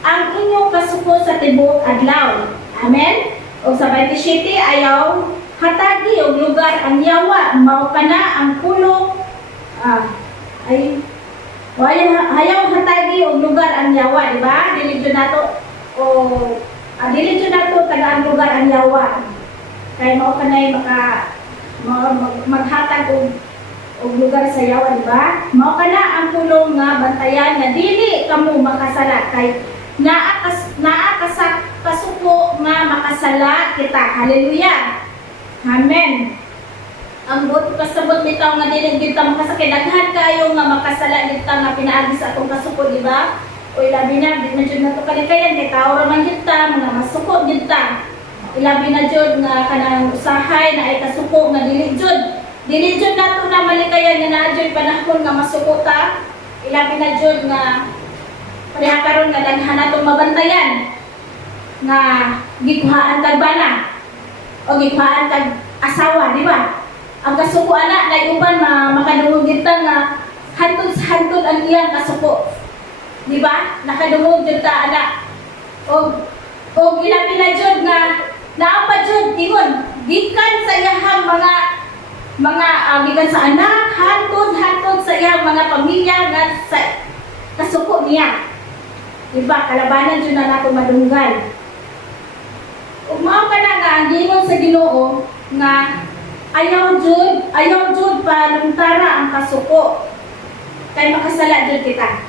ang inyong kasuko sa tibuok adlaw. Amen. O sa 27, ayaw hatagi og lugar ang yawa, mao kana ang pulong ayaw hatagi og lugar ang yawa, di ba? Dili jud nato taga ang lugar ang yawa. Kay mao kanay maghatag og lugar sa yawa, di ba? Mao kana ang pulong nga bantayan nga dili kamo makasala kay naa kasuko nga makasala kita. Haleluya. Amen. Ang kasabot bitaw nga dili kita makasakit, daghan kayo nga makasala kita nga pinaagi sa atong kasuko, di ba? O ilabi na, di na jud nato kalikayan kay tao ra man kita, mga masuko kita. Ilabi na jud nga kanang usahay na ay kasuko nga dili jud nato na malikayan nga naa jud panahon nga masuko ta. Ilabi na jud nga pareha karon nga daghan natong mabantayan nga gikuhaan kag bana o gikuhaan kag asawa, di ba? Ang kasuko ana na uban makadungog kita nga hantod ang iyang kasuko, di ba? Nakadungog jud ta ana o ilabi na jud nga naa pa jud ingon gikan sa iyang mga gikan sa anak hantod sa iyang mga pamilya nga sa kasuko niya. Diba, kalabanan dyan na nato madunggal. Umao ka na nga, ang gingon sa Ginoo nga ayaw jud paluntara ang kasuko. Kay makasala jud kita.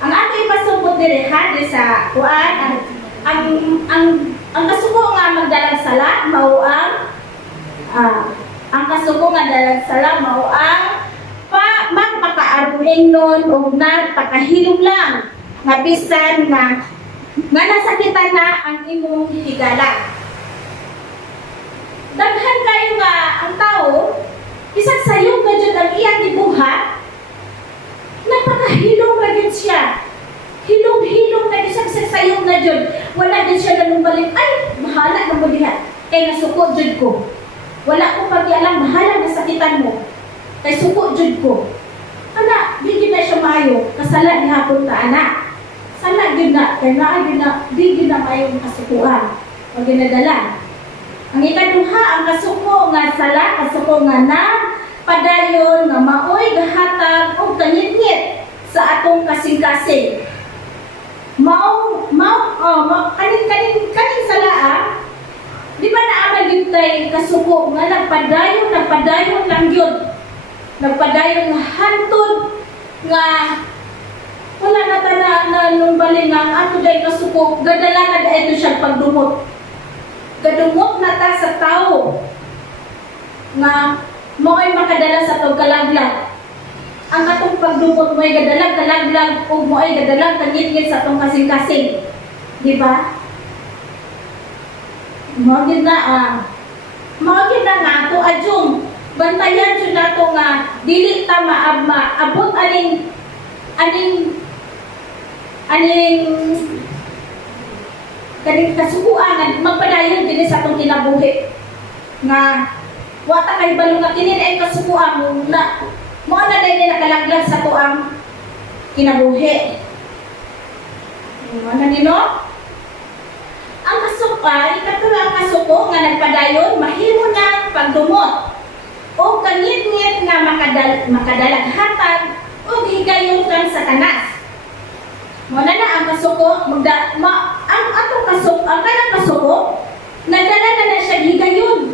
Ang ato ipasubot diri di sa kuan ang kasuko nga magdalag sala mao ang kasuko nga dalag sala mao ang magpakaaruhin nun o nagpakahilom lang nga bisan nga nasakitan na ang imong higala. Daghan kayo nga ang tao isang sayong na jud ang iyang gibuhat, napakahilom na jud siya. Hilom na isang sayong na jud. Wala din siya nanumbalik, ay bahala na mo diha kay nasuko jud ko. Wala ko pagialam, bahala na sakitan mo kay suko jud ko. Ana, di na siya maayo, kasala ni hapon ta anak. Sala gid na, kay naa gid na, di gid na mayong kasukuan o ginadala. Ang ikaduha, ang kasuko nga sala, kasuko nga na padayon nga maoy gahatag og kanit-nit sa atong kasing-kasing. Kaning sala di ba naa gyud tay kasuko nga nagpadayon lang gyud. Nagpadayon nga hantod nga wala na nung bali nga ato day kasuko, gadala na ito siya pagdumot. Gadumot na ta sa tao nga mo'y makadala sa tong kalaglag. Ang atong pagdumot mo'y gadalag kalaglag o mo'y gadalag kangit-ngit sa tong kasing-kasing. Di ba? Maugid na nga ato adjong bantayan jud nato nga dili ta maabot aning kaning kasukuan nga magpadayon dinhi sa atong kinabuhi nga wata kay balo nga kini ay kasukuan mo na dai nakalaglag sa tuang kinabuhi. Ano nino? Ang kasuko, ikatulo ang kasuko nga nagpadayon mahimo na pagdumot. o kanit-ngit nga makadalaghatag o higayon kang satanas. Muna na ang kasuko, ang atong kasuko, ang kanang kasuko, nadala na siya higayon.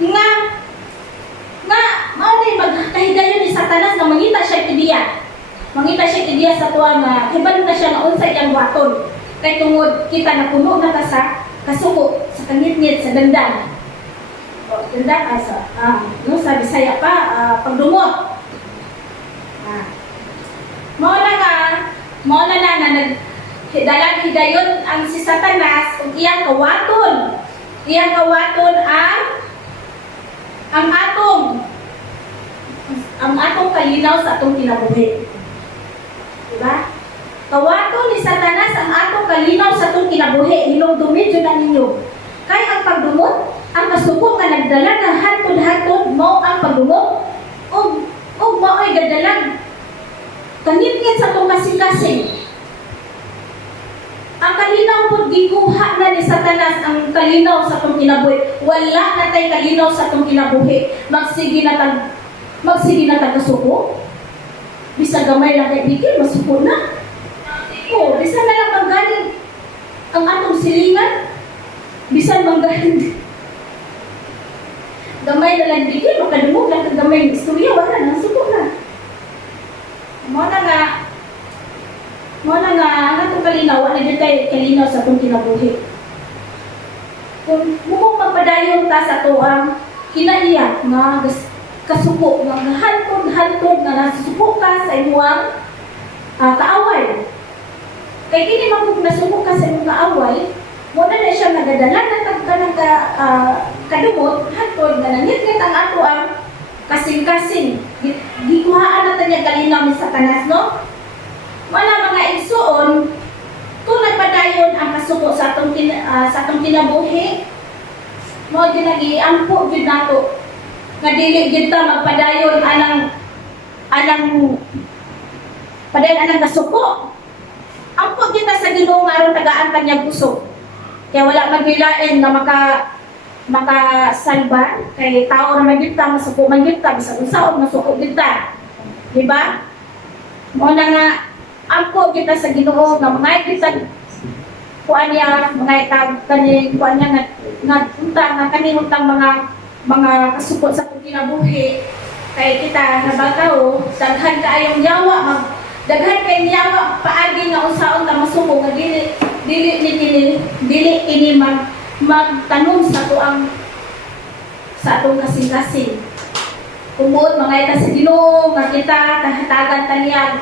Nga, maunay magkahigayon ni satanas na mangita siya kidiya. Mangita siya kidiya sa tuwa nga, hibalo na siya na unsay ang waton. Kay tungod kita na puno na ta sa kasuko, sa kanit-ngit, sa dandan. O, dandan, no, sa Bisaya pa, pagdumot. Mao na nagdalag higayon ang si Satanas ug iyang kawaton. Iyang kawaton ang atong kalinaw sa atong kinabuhi. Diba? Kawaton ni Satanas ang atong kalinaw sa atong kinabuhi. Hinumdumi jud na ninyo. Kay ang pagdumot, ang kasuko nga nagdala ng hantod-hantod mao ang pagdumot ug mao ay gadalag kanit-ngit sa itong kasing-kasing. Ang kalinaw po, gikuha na ni Satanas ang kalinaw sa itong kinabuhi. Wala na tayo kalinaw sa itong kinabuhi. Magsige na kasuko. Bisa gamay lang kay bigil, masuko na. O, bisa na lang manggaling ang atong silingan. Bisa manggaling. Gamay na lang bigil, makadumog lang ang gamay ng istorya. Wala na, suko na. Muna nga, ang atong kalinaw, wala dyan tayo kalinaw sa atong kinabuhi. Kung mumong magpadayon ta sa ito ang kinaiya, nga kasuko, nga hantod, nga nasusuko ka sa imuang kaaway. Kaya kini magkong nasuko ka sa imong kaaway, muna na siya nagadala na tagka ng kadumot, hantod, nga nangit-ngit ang ato ang kasing-kasing. Gikuhaan natin yung kalinaw ni Satanas, no? Wala mga igsuon, kung nagpadayon ang kasuko sa atong kinabuhi, mo ginagi-ampo gyud nato. Nga dili gyud ta magpadayon anang kasuko. Ampo gyud ta sa Ginoo nga aron tagaan kanyang puso. Kaya wala magbilain na makasalba kay tao na magita masuko magita bisag unsaon masuko kita, di ba? Mo na nga ampo kita sa Ginoo nga mga kita kuan niya mga tag kani kuan niya nga unta nga kani untang mga kasuko sa kinabuhi kay kita nabataw daghan kaayong yawa daghan kay yawa paagi nga unsaon ta masuko nga dili kini magtanong sa atong kasing-kasing. Tungod mga ita sa Ginoo nga kita tahatagan taniyag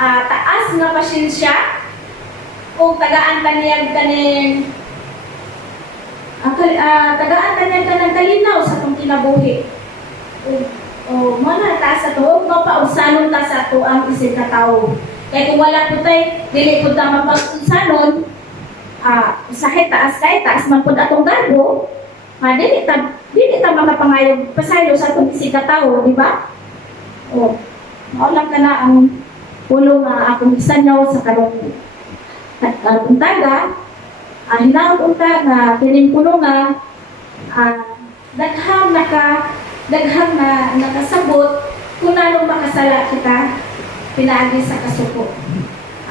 taas nga pasyensya o tagaan taniyag kaning tagaan taniyag kanang kalinaw sa atong kinabuhi. O mana taas sa tuog mapausanon ta sa ato ang isig ka tawo. Kaya kung wala po tayo, dili po ta mapausanon, usahay taas man po atong garbo, dili ta makapangayog pasaylo sa atong isig ka tawo, di ba? O, maulang ka na ang pulong akong isanyaw sa karong untaga, hinawag unta na kining pulo nga daghang na nakasabot kung anong makasala kita pinaagi sa kasuko.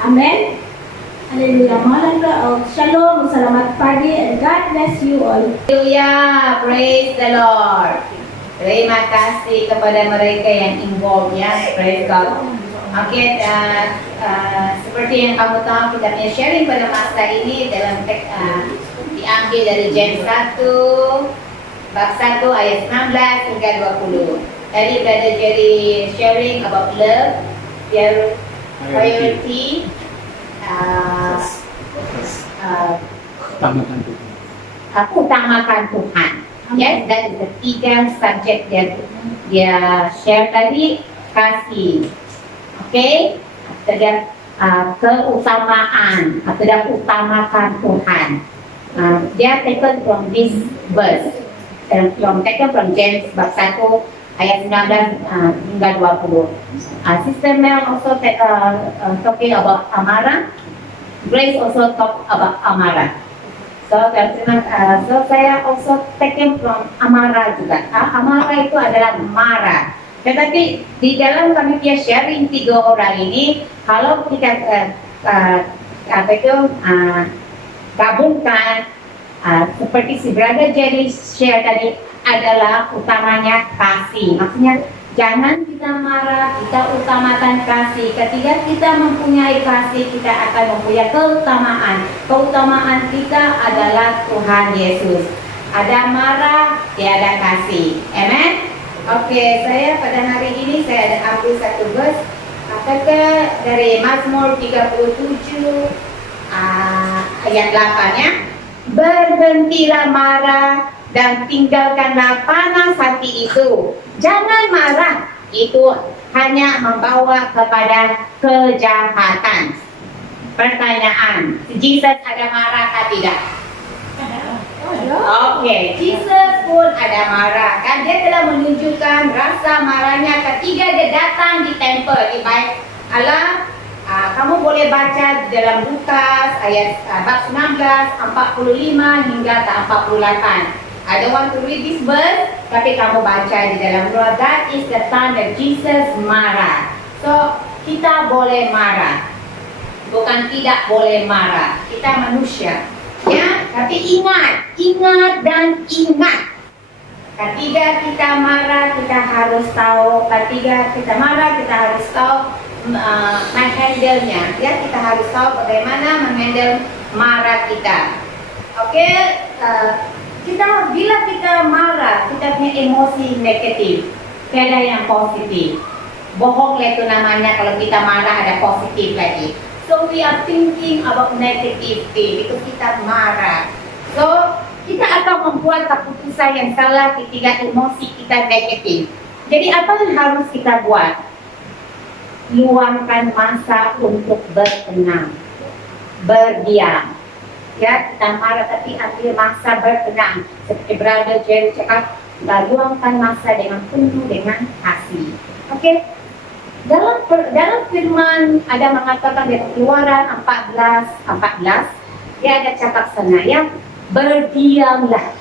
Amen? Hallelujah. Mahalang ka. Shalom. Salamat pagi. And God bless you all. Hallelujah. Praise the Lord. Terima kasih kepada mereka yang involved ya. Praise God. Oke, seperti yang kamu tahu kita punya sharing pada masa ini dalam teks diambil dari James 1 bab 1 ayat 19 hingga 20. Tadi Brother Jerry sharing about love, their priority, utamakan Tuhan. Yes, that is the tiga subject dia share tadi, kasih. Oke, keutamaan atau utamakan Tuhan. Dia taken from this verse, taken from James bab 1 ayat 19 hingga 20. Sister Mel also talking about amarah. Grace also talk about amarah. So saya also taken from amarah juga. Amarah itu adalah marah. Tetapi di dalam kami punya sharing 3 orang ini, kalau kita gabungkan seperti si Brother Jerry share tadi adalah utamanya kasih. Maksudnya jangan kita marah, kita utamakan kasih. Ketika kita mempunyai kasih, kita akan mempunyai keutamaan. Keutamaan kita adalah Tuhan Yesus. Ada marah, tiada kasih. Amen. Oke, saya pada hari ini saya ada ambil satu verse kata dari Mazmur 37 ayat 8 ya. Berhentilah marah dan tinggalkanlah panas hati itu. Jangan marah, itu hanya membawa kepada kejahatan. Pertanyaan, Jesus ada marah atau tidak? Oke, Jesus pun ada marah. Kan dia telah menunjukkan rasa marahnya ketika dia datang di tempel di bait Allah. Kamu boleh baca di dalam Lukas ayat bab 19, 45 hingga ke 48. I don't want to read this verse, tapi kamu baca di dalam Lukas. That is the time that Jesus marah. So, kita boleh marah. Bukan tidak boleh marah. Kita manusia. Ya, tapi ingat dan ingat. Ketika kita marah, kita harus tahu. Ketika kita marah, kita harus tahu menghandle-nya. Ya, kita harus tahu bagaimana menghandle marah kita. Oke, bila kita marah, kita punya emosi negatif, tiada yang positif. Bohong lah itu namanya kalau kita marah ada positif lagi. So we are thinking about negative thing because kita marah. So kita akan membuat keputusan yang salah ketika emosi kita negatif. Jadi apa yang harus kita buat? Luangkan masa untuk bertenang, berdiam. Ya, kita marah tapi ambil masa bertenang. Seperti Brother Jerry cakap, luangkan masa dengan penuh dengan kasih. Oke? Dalam firman ada mengatakan di Keluaran 14 dia ada cakap sana ya, berdiamlah.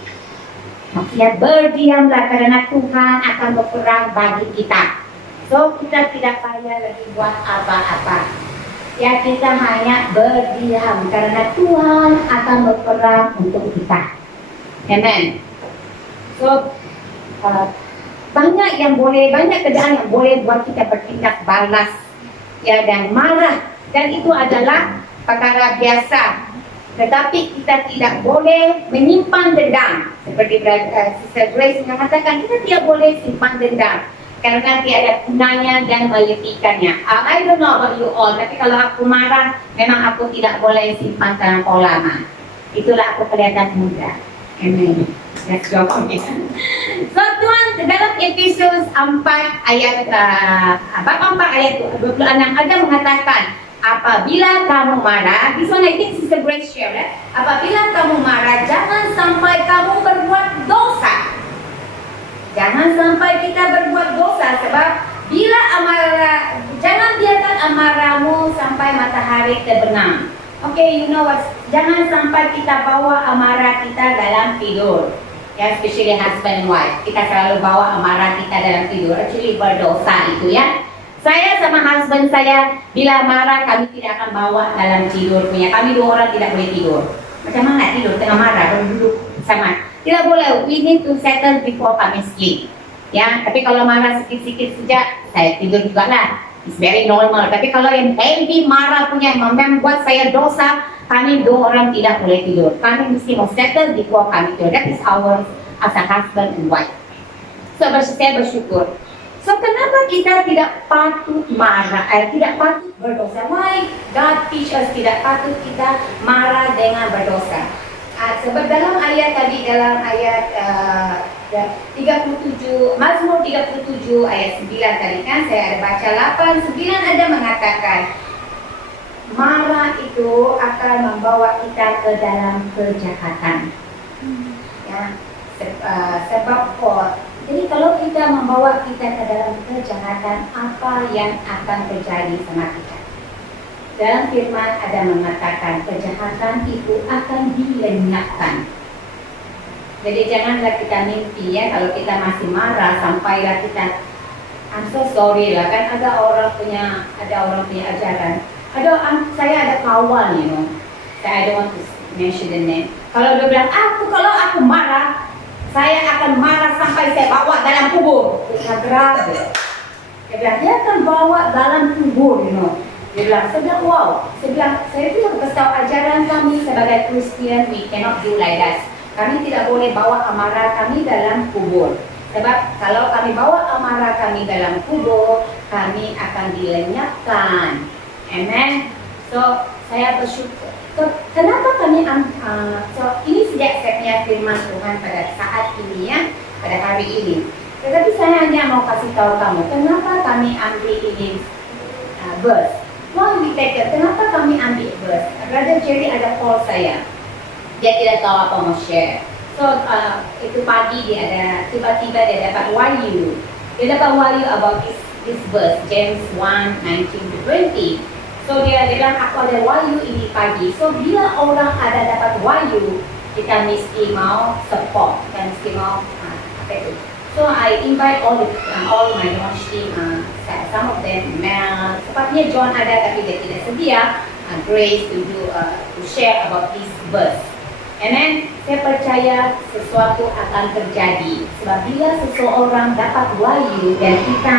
Maksudnya berdiamlah karena Tuhan akan berperang bagi kita. So kita tidak payah lagi buat apa-apa. Ya, kita hanya berdiam karena Tuhan akan berperang untuk kita. Amen. So banyak keadaan yang boleh buat kita bertindak balas ya dan marah, dan itu adalah perkara biasa. Tetapi kita tidak boleh menyimpan dendam. Seperti Sister Grace mengatakan, kita tidak boleh simpan dendam karena tiada gunanya dan meletihkannya. I don't know about you all, tapi kalau aku marah, memang aku tidak boleh simpan terlampau lama. Itulah aku kelihatan muda. Amen. Let's go. So Tuhan dalam Efesus 4 ayat bab 4 ayat 26 ada mengatakan, apabila kamu marah, this one I think Sister Grace share, apabila kamu marah, jangan sampai kamu berbuat dosa. Jangan sampai kita berbuat dosa, sebab bila amarah, jangan biarkan amarahmu sampai matahari terbenam. Okay, you know what? Jangan sampai kita bawa amarah kita dalam tidur. Ya, especially husband and wife. Kita selalu bawa amarah kita dalam tidur. Actually berdosa itu ya. Saya sama husband saya, bila marah kami tidak akan bawa dalam tidur punya. Kami 2 orang tidak boleh tidur. Macam mana tidur tengah marah, berduduk sama. Tidak boleh. We need to settle before kami sleep. Ya, tapi kalau marah sikit-sikit saja, saya tidur juga lah. It's very normal. Tapi kalau yang heavy marah punya yang membuat saya dosa, kami 2 orang tidak boleh tidur. Kami mesti mau settle before kami tidur. That is our as a husband and wife. So saya bersyukur. So kenapa kita tidak patut marah? Tidak patut berdosa? Why God teach us tidak patut kita marah dengan berdosa? Sebab dalam ayat tadi, dalam ayat 37, Mazmur 37 ayat 9 tadi kan saya ada baca 8, 9 ada mengatakan marah itu akan membawa kita ke dalam kejahatan. Ya, sebab jadi kalau kita membawa kita ke dalam kejahatan, apa yang akan terjadi sama kita? dalam firman ada mengatakan kejahatan itu akan dilenyapkan. Jadi janganlah kita mimpi ya, kalau kita masih marah sampailah kita I'm so sorry lah, kan ada orang punya ajaran. Saya ada kawan, I don't want to mention the name. Kalau dia bilang kalau aku marah, saya akan marah sampai saya bawa dalam kubur. Dia grabe. Dia bilang dia akan bawa dalam kubur, Dia bilang, saya tidak beritahu ajaran kami sebagai Kristian, we cannot do like that. Kami tidak boleh bawa amarah kami dalam kubur. Sebab kalau kami bawa amarah kami dalam kubur, kami akan dilenyapkan. Amen. So, saya bersyukur. So, kenapa kami ini sejak saya punya firman Tuhan pada saat ini ya, pada hari ini. Tetapi saya hanya mau kasih tahu kamu, kenapa kami ambil ini verse. Why we take it? Kenapa kami ambil verse? Brother Jerry ada call saya. Dia tidak tahu apa mau share. So, itu pagi tiba-tiba dia dapat wahyu. Dia dapat wahyu about this verse, James 1:19-20. So, dia bilang, aku ada wahyu ini pagi. So, bila orang ada dapat wahyu, kita mesti mau support. Kita mesti mau, apa itu? So, I invite all my launch team, some of them, Mel, sepatutnya John ada tapi dia tidak sedia, Grace to share about this verse. Amen. Saya percaya sesuatu akan terjadi. Sebab bila seseorang dapat wahyu dan kita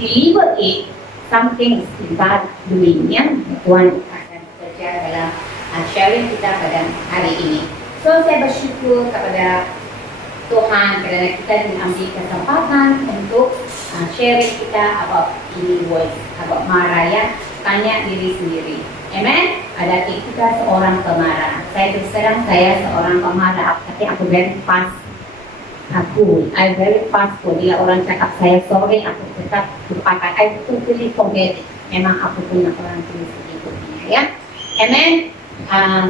deliver it, something is God doing. Ya, Tuhan akan bekerja dalam sharing kita pada hari ini. So saya bersyukur kepada Tuhan kerana kita diambil kesempatan untuk sharing kita about ini words, about marah ya, tanya diri sendiri. Amen. Adakah kita seorang pemarah? Saya terus terang saya seorang pemarah, tapi aku very fast. I very fast. Bila orang cakap saya sorry, aku tetap lupakan. I totally forget it. Memang aku punya orang tulis begitu ya. Amen.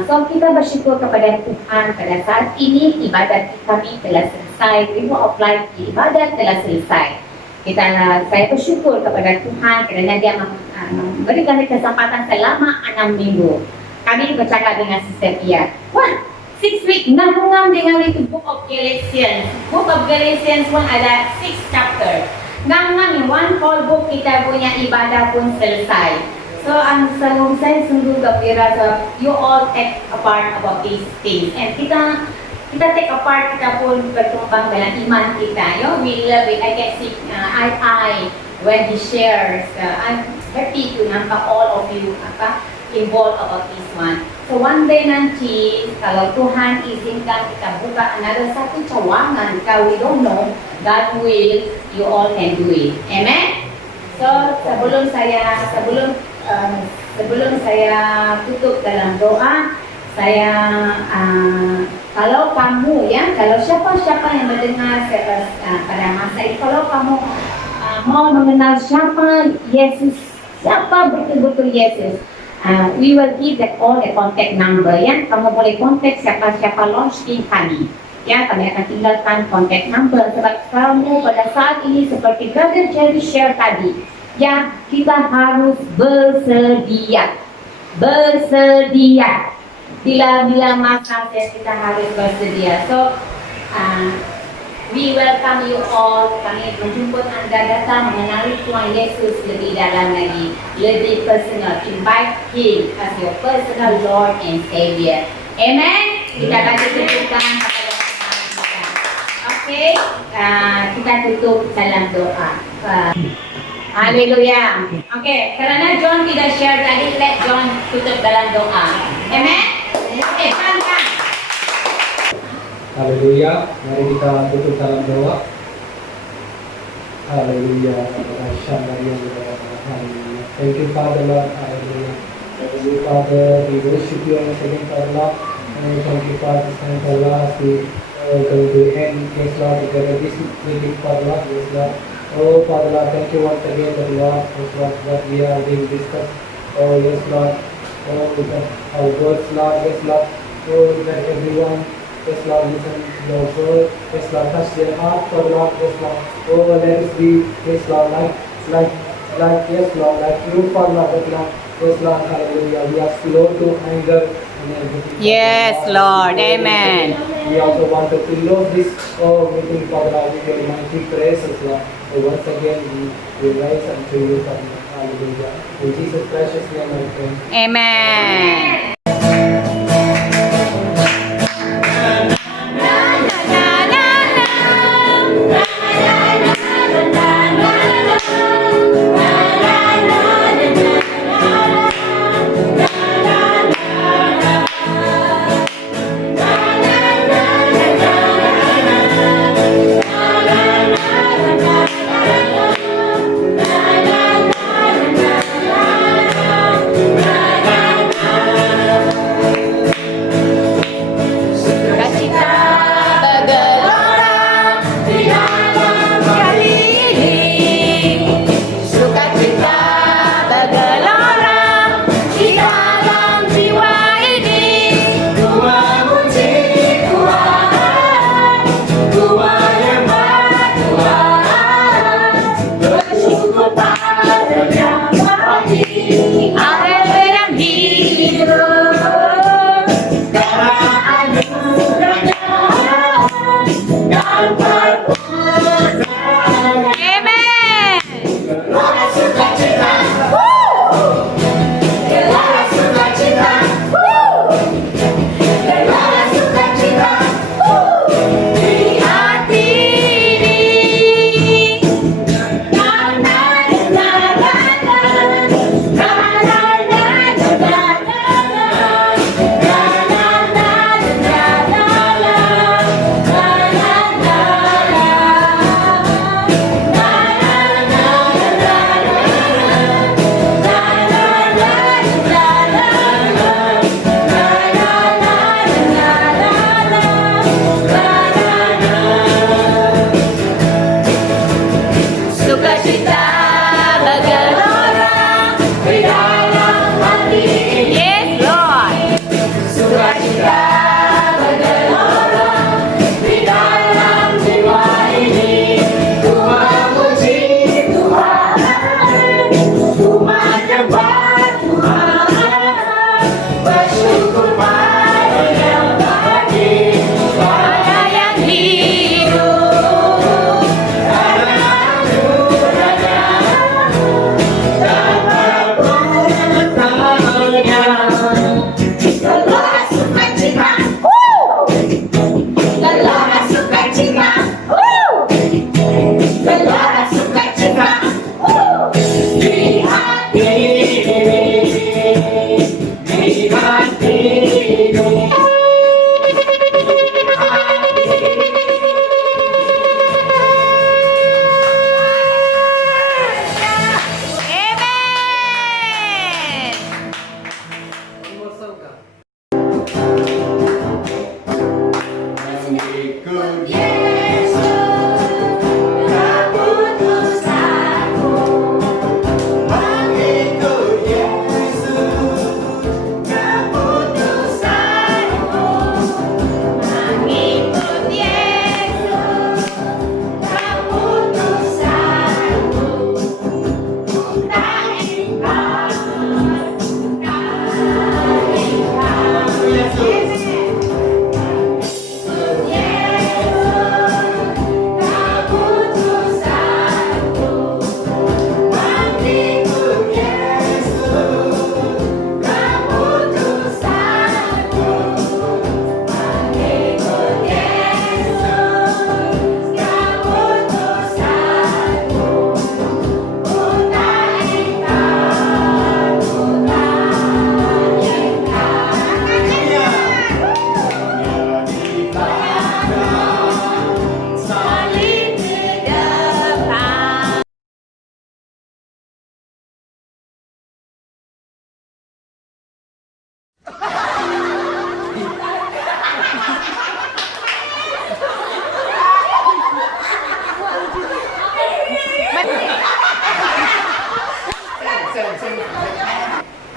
So kita bersyukur kepada Tuhan pada saat ini ibadat kami telah selesai. River of Life ibadat telah selesai. Saya bersyukur kepada Tuhan kerana Dia memberikan kesempatan selama 6 minggu. Kami bercakap dengan Sister Pia. 6 weeks ngam-ngam dengan itu Book of Galatians. Book of Galatians pun ada 6 chapter. Ngam-ngam one whole book kita punya ibadah pun selesai. So saya sungguh gembira sebab you all take a part about these things. And kita take apart, kita pun berkembang dalam iman kita. We love it. I can see I when he shares. I'm happy to nampak all of you involved about this one. So one day nanti, kalau Tuhan izinkan kita buka another satu cawangan, we don't know, God will, you all can do it. Amen. So sebelum saya tutup dalam doa, saya kalau kamu kalau siapa-siapa yang mendengar pada masa itu, kalau kamu mau mengenal siapa Yesus, siapa betul-betul Yesus, we will give all the contact number ya. Kamu boleh kontak siapa-siapa launch team kami. Ya, kami akan tinggalkan contact number sebab kamu pada saat ini seperti Brother Jerry share tadi, ya kita harus bersedia. Bila masa kita harus bersedia. So, we welcome you all. Kami menjemput anda datang mengenali Tuhan Yesus lebih dalam lagi, lebih personal. Invite Him as your personal Lord and Savior. Amen. Kita akan tunjukkan kepada Tuhan kita. Okay. Kita tutup dalam doa. Haleluya. Okay. Kerana John tidak share tadi, let John tutup dalam doa. Amen. Okay, kan. Haleluya. Mari kita tutup dalam doa. Haleluya. Haleluya. Thank you, Father Lord. Haleluya. Thank you, Father. We worship you once again, Father Lord. And thank you, Father. Thank you, Lord. We going to end, yes, Lord, together this meeting, Father Lord. Yes, Lord. Oh, Father Lord, thank you once again, Father Lord, for what we are being discussed. Oh, yes, Lord. Oh, our words, Lord. Yes, Lord. Oh, let everyone, yes, Lord, listen to your word. Yes, Lord, touch their heart, Father Lord. Yes, Lord. Oh, let us be, yes, Lord, like, yes, Lord, like you, Father Lord. Yes, Lord. Yes, Lord, hallelujah. We are slow to anger and everything. Yes, Lord. Amen. We also want to fill up this meeting, Father, Lord, with your mighty praises, Lord. So once again, we rise unto you, Father. Hallelujah. In Jesus' precious name, I pray. Amen.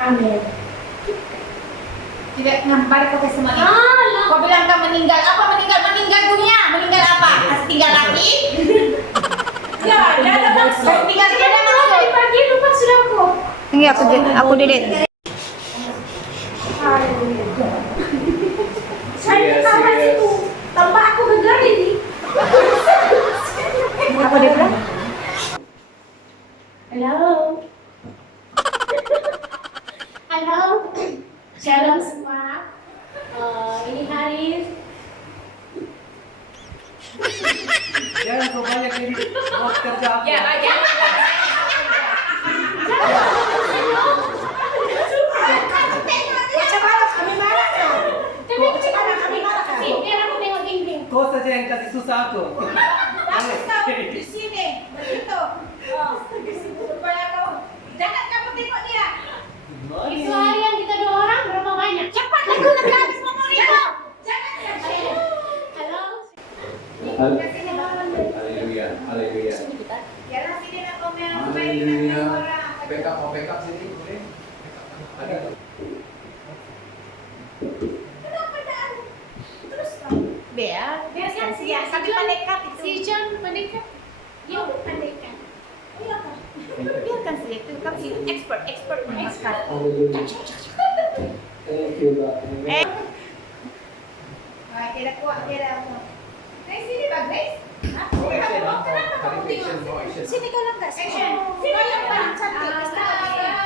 Amin. Tidak ngampar kau semuanya. Kau bilang kau meninggal apa? Meninggal dunia. Meninggal apa? Kasih tinggal lagi? Ya, ada maksud. Tinggal dia ada maksud. Tadi pagi lupa sudah aku. Sige, ako delete. Saya tawa situ. Tambah aku gegarin nih. Ako delete. Hello. Halo. Shalom semua. Ini Haris. Jangan kau banyak ini mau kerja apa? Biar aku tengok dinding. Kau saja yang kasih susah aku. Di sini, begitu. Supaya kau jangan kamu tengok dia. Itu harian kita 2 orang berapa banyak? Cepat aku nanti habis ngomong itu. Jangan. Halo. Haleluya, haleluya. Jalan sini nak komen. Haleluya. Backup sini boleh? Ada. Biar Biarkan ya, tapi pendekat itu. Si John pendekat. Yuk pendekat. Biarkan saja itu kami expert mengasah. Haleluya. Thank you, Lord. Amen. Tidak kuat, tidak kuat. Grace sini Pak Grace. Sini kamu tengok. Sini kau langkah. Action. Sini yang paling cantik.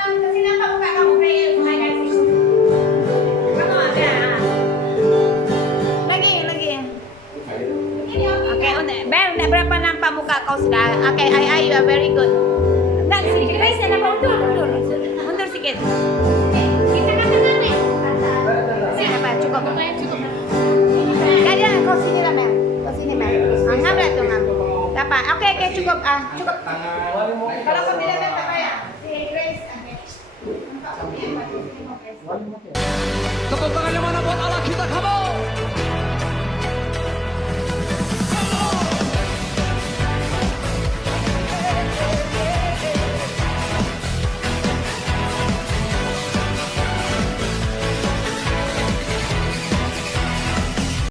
Kasih nampak muka kamu Grace. Hai guys. Kamu ada. Lagi. Okay, Ben, berapa nampak muka kau sudah? Okay, you are very good. Dan si Grace nampak mundur sikit. Kita kan tengah. Sini apa? Cukup. Kalian kau sini lah Mel. Kau sini Mel. Ngam lah tu ngam. Dapat. Okay, cukup. Cukup. Kalau kau tidak Mel tak payah. Si Grace. Okay. Tepuk tangan yang mana buat Allah kita, come on!